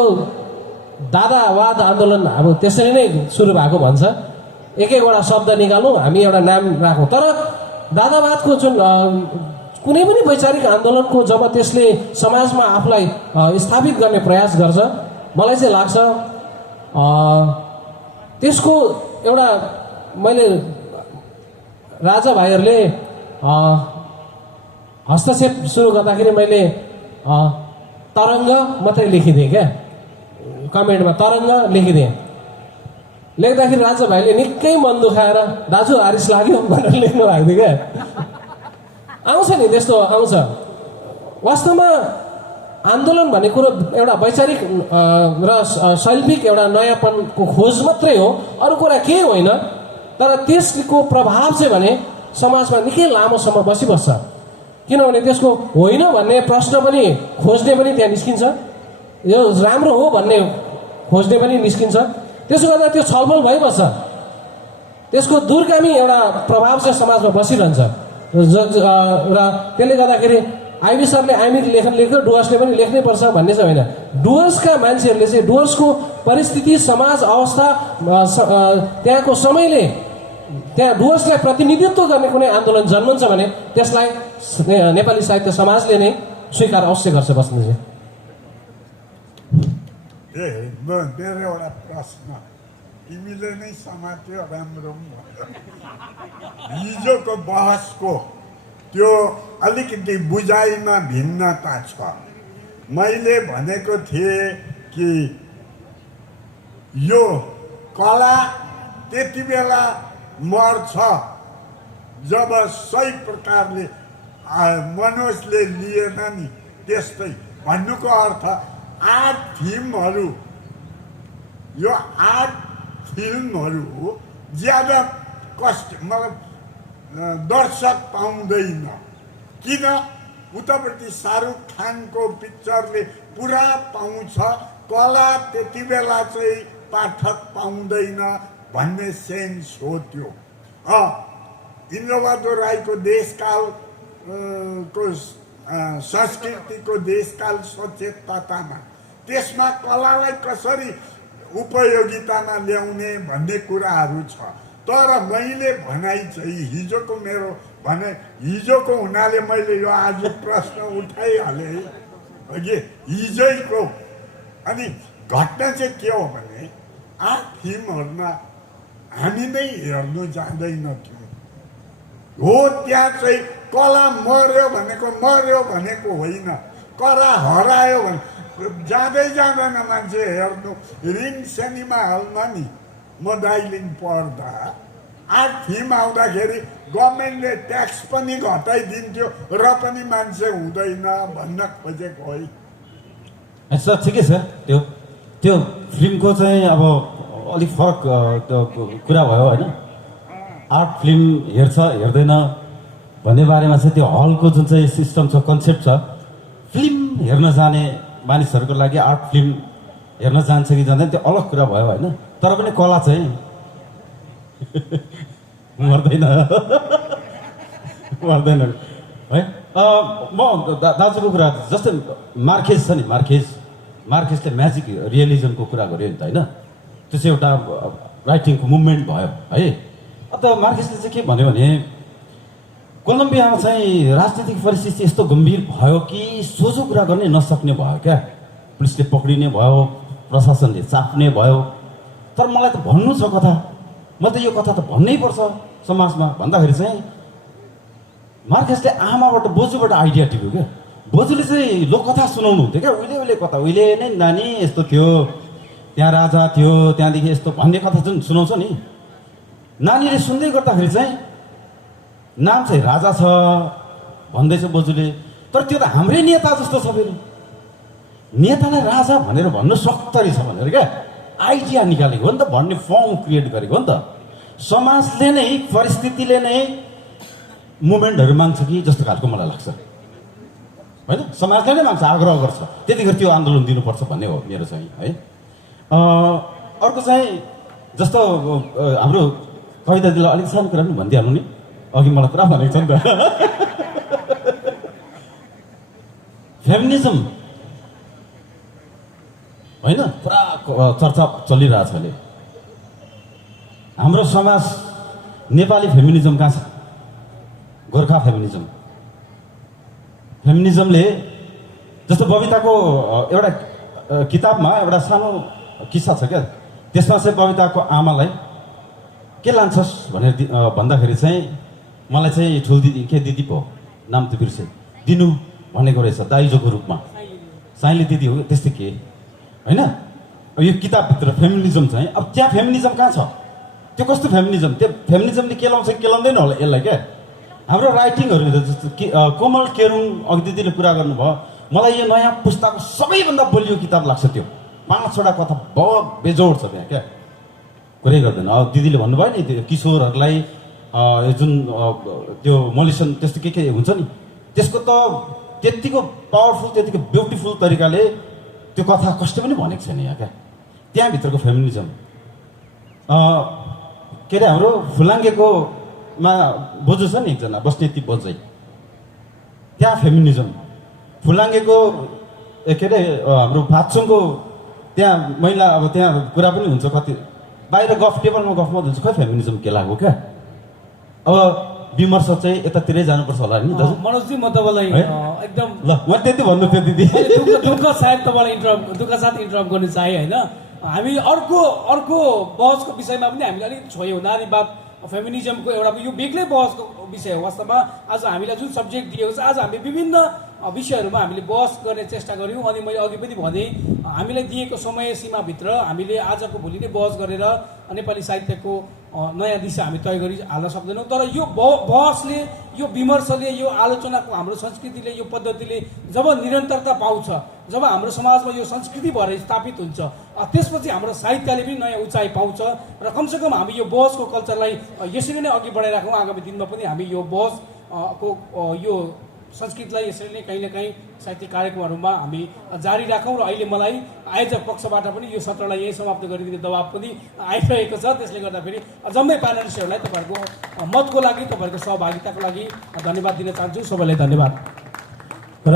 दादावाद आन्दोलन अब त्यसरी नै सुरु भएको भन्छ। एक एकवटा शब्द निकालौँ, हामी एउटा नाम राखौँ। तर दादावादको जुन कुनै पनि वैचारिक आन्दोलनको जब त्यसले समाजमा आफूलाई स्थापित गर्ने प्रयास गर्छ, मलाई चाहिँ लाग्छ त्यसको एउटा मैले राजा भाइहरूले हस्तक्षेप सुरु गर्दाखेरि मैले तरङ्ग मात्रै लेखिदिएँ क्या, कमेन्टमा तरङ्ग लेखिदिएँ। लेख्दाखेरि राजा भाइले निकै मन दुखाएर दाजु आरिस लाग्यो भनेर लेख्नु भएको थियो क्या। आउँछ नि त्यस्तो आउँछ। वास्तवमा आन्दोलन भन्ने कुरो एउटा वैचारिक र शैल्पिक एउटा नयाँपनको खोज मात्रै हो, अरू कुरा केही होइन। तर त्यसको प्रभाव चाहिँ भने समाजमा निकै लामो समय बसिबस्छ, किनभने त्यसको होइन भन्ने प्रश्न पनि खोज्ने पनि त्यहाँ निस्किन्छ, यो राम्रो हो भन्ने खोज्ने पनि निस्किन्छ। त्यसो गर्दा त्यो छलफल भइबस्छ, त्यसको दूरगामी एउटा प्रभाव चाहिँ समाजमा बसिरहन्छ। र त्यसले गर्दाखेरि आइबी सरले आइमीको लेखन लेख्यो, डुवर्सले पनि लेख्नै पर्छ भन्ने चाहिँ होइन। डुवर्सका मान्छेहरूले चाहिँ डुवर्सको परिस्थिति, समाज अवस्था, त्यहाँको समयले त्यहाँ डुवर्सलाई प्रतिनिधित्व गर्ने कुनै आन्दोलन जन्मन्छ भने त्यसलाई नेपाली साहित्य समाजले नै स्वीकार अवश्य गर्छ। बस्नुजी मेरो एउटा प्रश्न, तिमीले नै समात्यो राम्रो। हिजोको बहसको त्यो अलिकति बुझाइमा भिन्नता छ। मैले भनेको थिएँ कि यो कला त्यति बेला मर्छ जब सही प्रकारले मनोजले लिएन नि। त्यस्तै भन्नुको अर्थ आर्ट फिल्महरू, यो आर्ट फिल्महरू ज्यादा मतलब दर्शक पाउँदैन। किन? उतापट्टि शाहरुख खानको पिक्चरले पुरा पाउँछ, कला त्यति बेला चाहिँ पाठक पाउँदैन भन्ने सेन्स हो त्यो। इन्द्रबहादुर राईको देशकाल को संस्कृतिको देशकाल सचेततामा त्यसमा कलालाई कसरी उपयोगितामा ल्याउने भन्ने कुराहरू छ। तर मैले भनाइ चाहिँ हिजोको मेरो भने हिजोको हुनाले मैले यो आज प्रश्न उठाइहालेँ कि हिजोको। अनि घटना चाहिँ के हो भने आर्ट फिल्महरूमा हामी नै हेर्नु जाँदैनथ्यौँ। हो त्यहाँ चाहिँ कला मर्यो भनेको होइन, कला हरायो भने जाँदै जाँदैन मान्छे हेर्नु। रिङ सिनेमा हलमा नि म दार्जिलिङ पढ्दा आर्ट फिल्म आउँदाखेरि गभर्मेन्टले ट्याक्स पनि घटाइदिन्थ्यो र पनि मान्छे हुँदैन भन्न खोजेको है। सर ठिकै छ। त्यो फिल्मको चाहिँ अब अलिक फरक कुरा भयो होइन। आर्ट फिल्म हेर्छ हेर्दैन भन्ने बारेमा चाहिँ त्यो हलको जुन चाहिँ सिस्टम छ, कन्सेप्ट छ, फिल्म हेर्न जाने मानिसहरूको लागि आर्ट फिल्म हेर्न जान्छ कि जाँदैन त्यो अलग कुरा भयो होइन। तर पनि कला चाहिँ मर्दैन मर्दैन है। म दाजुको कुरा जस्तै मार्केज छ नि, मार्केजले म्याजिक रियलिजमको कुरा गर्यो नि त होइन। त्यो चाहिँ एउटा राइटिङको मुभमेन्ट भयो है। अन्त मार्केजले चाहिँ के भन्यो भने कोलम्बियामा चाहिँ राजनीतिक परिस्थिति यस्तो गम्भीर भयो कि सोझो कुरा गर्ने नसक्ने भयो क्या। पुलिसले पक्रिने भयो, प्रशासनले चाप्ने भयो। तर मलाई त भन्नु छ कथा, मैले त यो कथा त भन्नै पर्छ समाजमा भन्दाखेरि चाहिँ मार्केसले आमाबाट बोजूबाट आइडिया टिप्यो क्या। बोजूले चाहिँ लोककथा सुनाउनु हुन्थ्यो क्या, उहिले कथा, उहिले नै नानी यस्तो थियो, त्यहाँ राजा थियो, त्यहाँदेखि यस्तो भन्ने कथा जुन सुनाउँछ नि, नानीले सुन्दै गर्दाखेरि चाहिँ नाम चाहिँ राजा छ भन्दैछ बोजूले। तर त्यो त हाम्रै नेता जस्तो छ फेरि, नेतालाई राजा भनेर भन्नु सक्तरी छ भनेर क्या आइडिया निकालेको हो नि त, भन्ने फर्म क्रिएट गरेको हो नि त। समाजले नै, परिस्थितिले नै मुभमेन्टहरू माग्छ कि जस्तो खालको मलाई लाग्छ होइन। समाजले नै माग्छ, आग्रह गर्छ, त्यतिखेर त्यो आन्दोलन दिनुपर्छ भन्ने हो मेरो चाहिँ है। अर्को चाहिँ जस्तो हाम्रो कविता दिदीलाई अलिक सानो कुरा पनि भनिदिइहाल्नु नि, अघि मलाई पुरा भनेको छ नि त। फेमिनिजम होइन, पुरा चर्चा चलिरहेछ अहिले। हाम्रो समाज नेपाली फेमिनिजम कहाँ छ? गोर्खा फेमिनिजम। फेमिनिजमले जस्तो बबिताको एउटा किताबमा एउटा सानो किस्सा छ क्या, त्यसमा चाहिँ बबिताको आमालाई के लान्छस् भनेर भन्दाखेरि चाहिँ मलाई चाहिँ ठुल दिदी के दिदी पो नाम त बिर्से दिनु भनेको रहेछ दाइजोको रूपमा, साइली दिदी हो त्यस्तै के होइन। यो किताबभित्र फेमिनिजम चाहिँ अब त्यहाँ फेमिनिजम कहाँ छ? त्यो कस्तो फेमिनिजम? त्यो फेमिनिजमले के लाउँछ के लाउँदैन होला यसलाई क्या। हाम्रो राइटिङहरू जस्तो कोमल केरुङ अघि दिदीले कुरा गर्नुभयो, मलाई यो नयाँ पुस्ताको सबैभन्दा बलियो किताब लाग्छ त्यो। 5वटा कथा बेजोड छ त्यहाँ क्या, कुरै गर्दैन। अब दिदीले भन्नुभयो नि त्यो किशोरहरूलाई जुन त्यो मोलेसन त्यस्तो के हुन्छ नि, त्यसको त त्यत्तिको पावरफुल त्यत्तिको ब्युटिफुल तरिकाले त्यो कथा कसले पनि भनेको छैन यहाँ क्या। त्यहाँभित्रको फेमिनिजम के अरे हाम्रो फुलाङ्गेकोमा बोजू छ नि एकजना बस्नेती बोजै, त्यहाँ फेमिनिजम। फुलाङ्गेको के अरे हाम्रो भातसुङको त्यहाँ महिला अब त्यहाँ कुरा पनि हुन्छ, कति बाहिर गफ टेबलमा गफ मात्रै हुन्छ, खै फेमिनिजम के लाग्यो क्या। अब विमर्श चाहिँ यतातिरै जानुपर्छ होला नि दाजु। मनोजजी म तपाईँलाई एकदम ल मैले त्यति भन्नु थियो दिदी। दुःख सायद तपाईँलाई दुःख साथ इन्टरप्ट गर्नु चाहे होइन। हामी अर्को बहसको विषयमा पनि हामीले अलिक छोयौँ, नारीवाद फेमिनिजमको एउटा यो बेग्लै बहसको विषय हो। वास्तवमा आज हामीलाई जुन सब्जेक्ट दिएको छ, आज हामी विभिन्न विषयहरूमा हामीले बहस गर्ने चेष्टा गऱ्यौँ। अनि मैले अघि पनि भने हामीलाई दिएको समय सीमाभित्र हामीले आजको भोलि नै बहस गरेर नेपाली साहित्यको नयाँ दिशा हामी तय गरी हाल्न सक्दैनौँ। तर यो बहसले, यो विमर्शले, यो आलोचनाको हाम्रो संस्कृतिले, यो पद्धतिले जब निरन्तरता पाउँछ, जब हाम्रो समाजमा यो संस्कृति भएर स्थापित हुन्छ, त्यसपछि हाम्रो साहित्यले पनि नयाँ उचाइ पाउँछ। र कमसेकम हामी यो बहसको कल्चरलाई यसरी नै अघि बढाइराखौँ। आगामी दिनमा पनि हामी यो बहस को यो संस्कृतिलाई यसरी नै कहीँ न कहीँ साहित्यिक कार्यक्रमहरूमा हामी जारी राखौँ। र अहिले मलाई आयोजक पक्षबाट पनि यो सत्रलाई यही समाप्त गरिदिने दबाब पनि आइरहेको छ। त्यसले गर्दाखेरि जम्मै प्यानलिस्टहरूलाई तपाईँहरूको मतको लागि, तपाईँहरूको सहभागिताको लागि धन्यवाद दिन चाहन्छु। सबैलाई धन्यवाद। र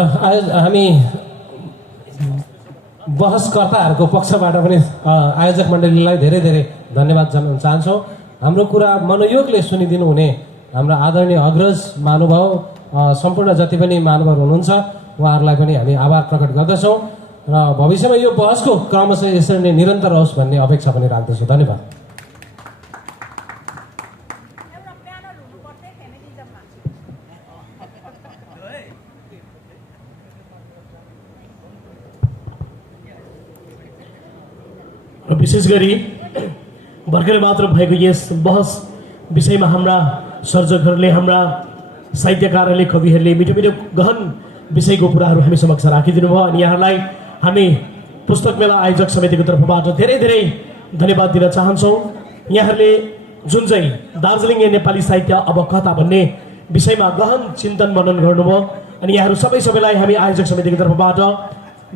हामी बहसकर्ताहरूको पक्षबाट पनि आयोजक मण्डलीलाई धेरै धेरै धन्यवाद जनाउन चाहन्छौँ। हाम्रो कुरा मनोयोगले सुनिदिनु हुने हाम्रो आदरणीय अग्रज महानुभाव, सम्पूर्ण जति पनि महानुभाव हुनुहुन्छ उहाँहरूलाई पनि हामी आभार प्रकट गर्दछौँ। र भविष्यमा यो बहसको क्रमशः यसरी नै निरन्तर होस् भन्ने अपेक्षा पनि राख्दछु। धन्यवाद। र विशेष गरी भर्खरै मात्र भएको यस बहस विषयमा हाम्रा सर्जकहरूले, हाम्रा साहित्यकारहरूले, कविहरूले मिठो मिठो गहन विषयको कुराहरू हामी समक्ष राखिदिनु भयो। अनि यहाँहरूलाई हामी पुस्तक मेला आयोजक समितिको तर्फबाट धेरै धेरै धन्यवाद दिन चाहन्छौँ। यहाँहरूले जुन चाहिँ दार्जिलिङ नेपाली साहित्य अब कता भन्ने विषयमा गहन चिन्तन मनन गर्नुभयो। अनि यहाँहरू सबैलाई हामी आयोजक समितिको तर्फबाट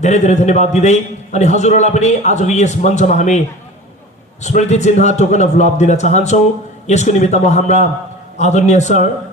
धेरै धेरै धन्यवाद दिँदै अनि हजुरहरूलाई पनि आजको यस मञ्चमा हामी स्मृति चिन्ह टोकन अफ लभ दिन चाहन्छौँ। यसको निमित्तमा हाम्रा आदरणीय सर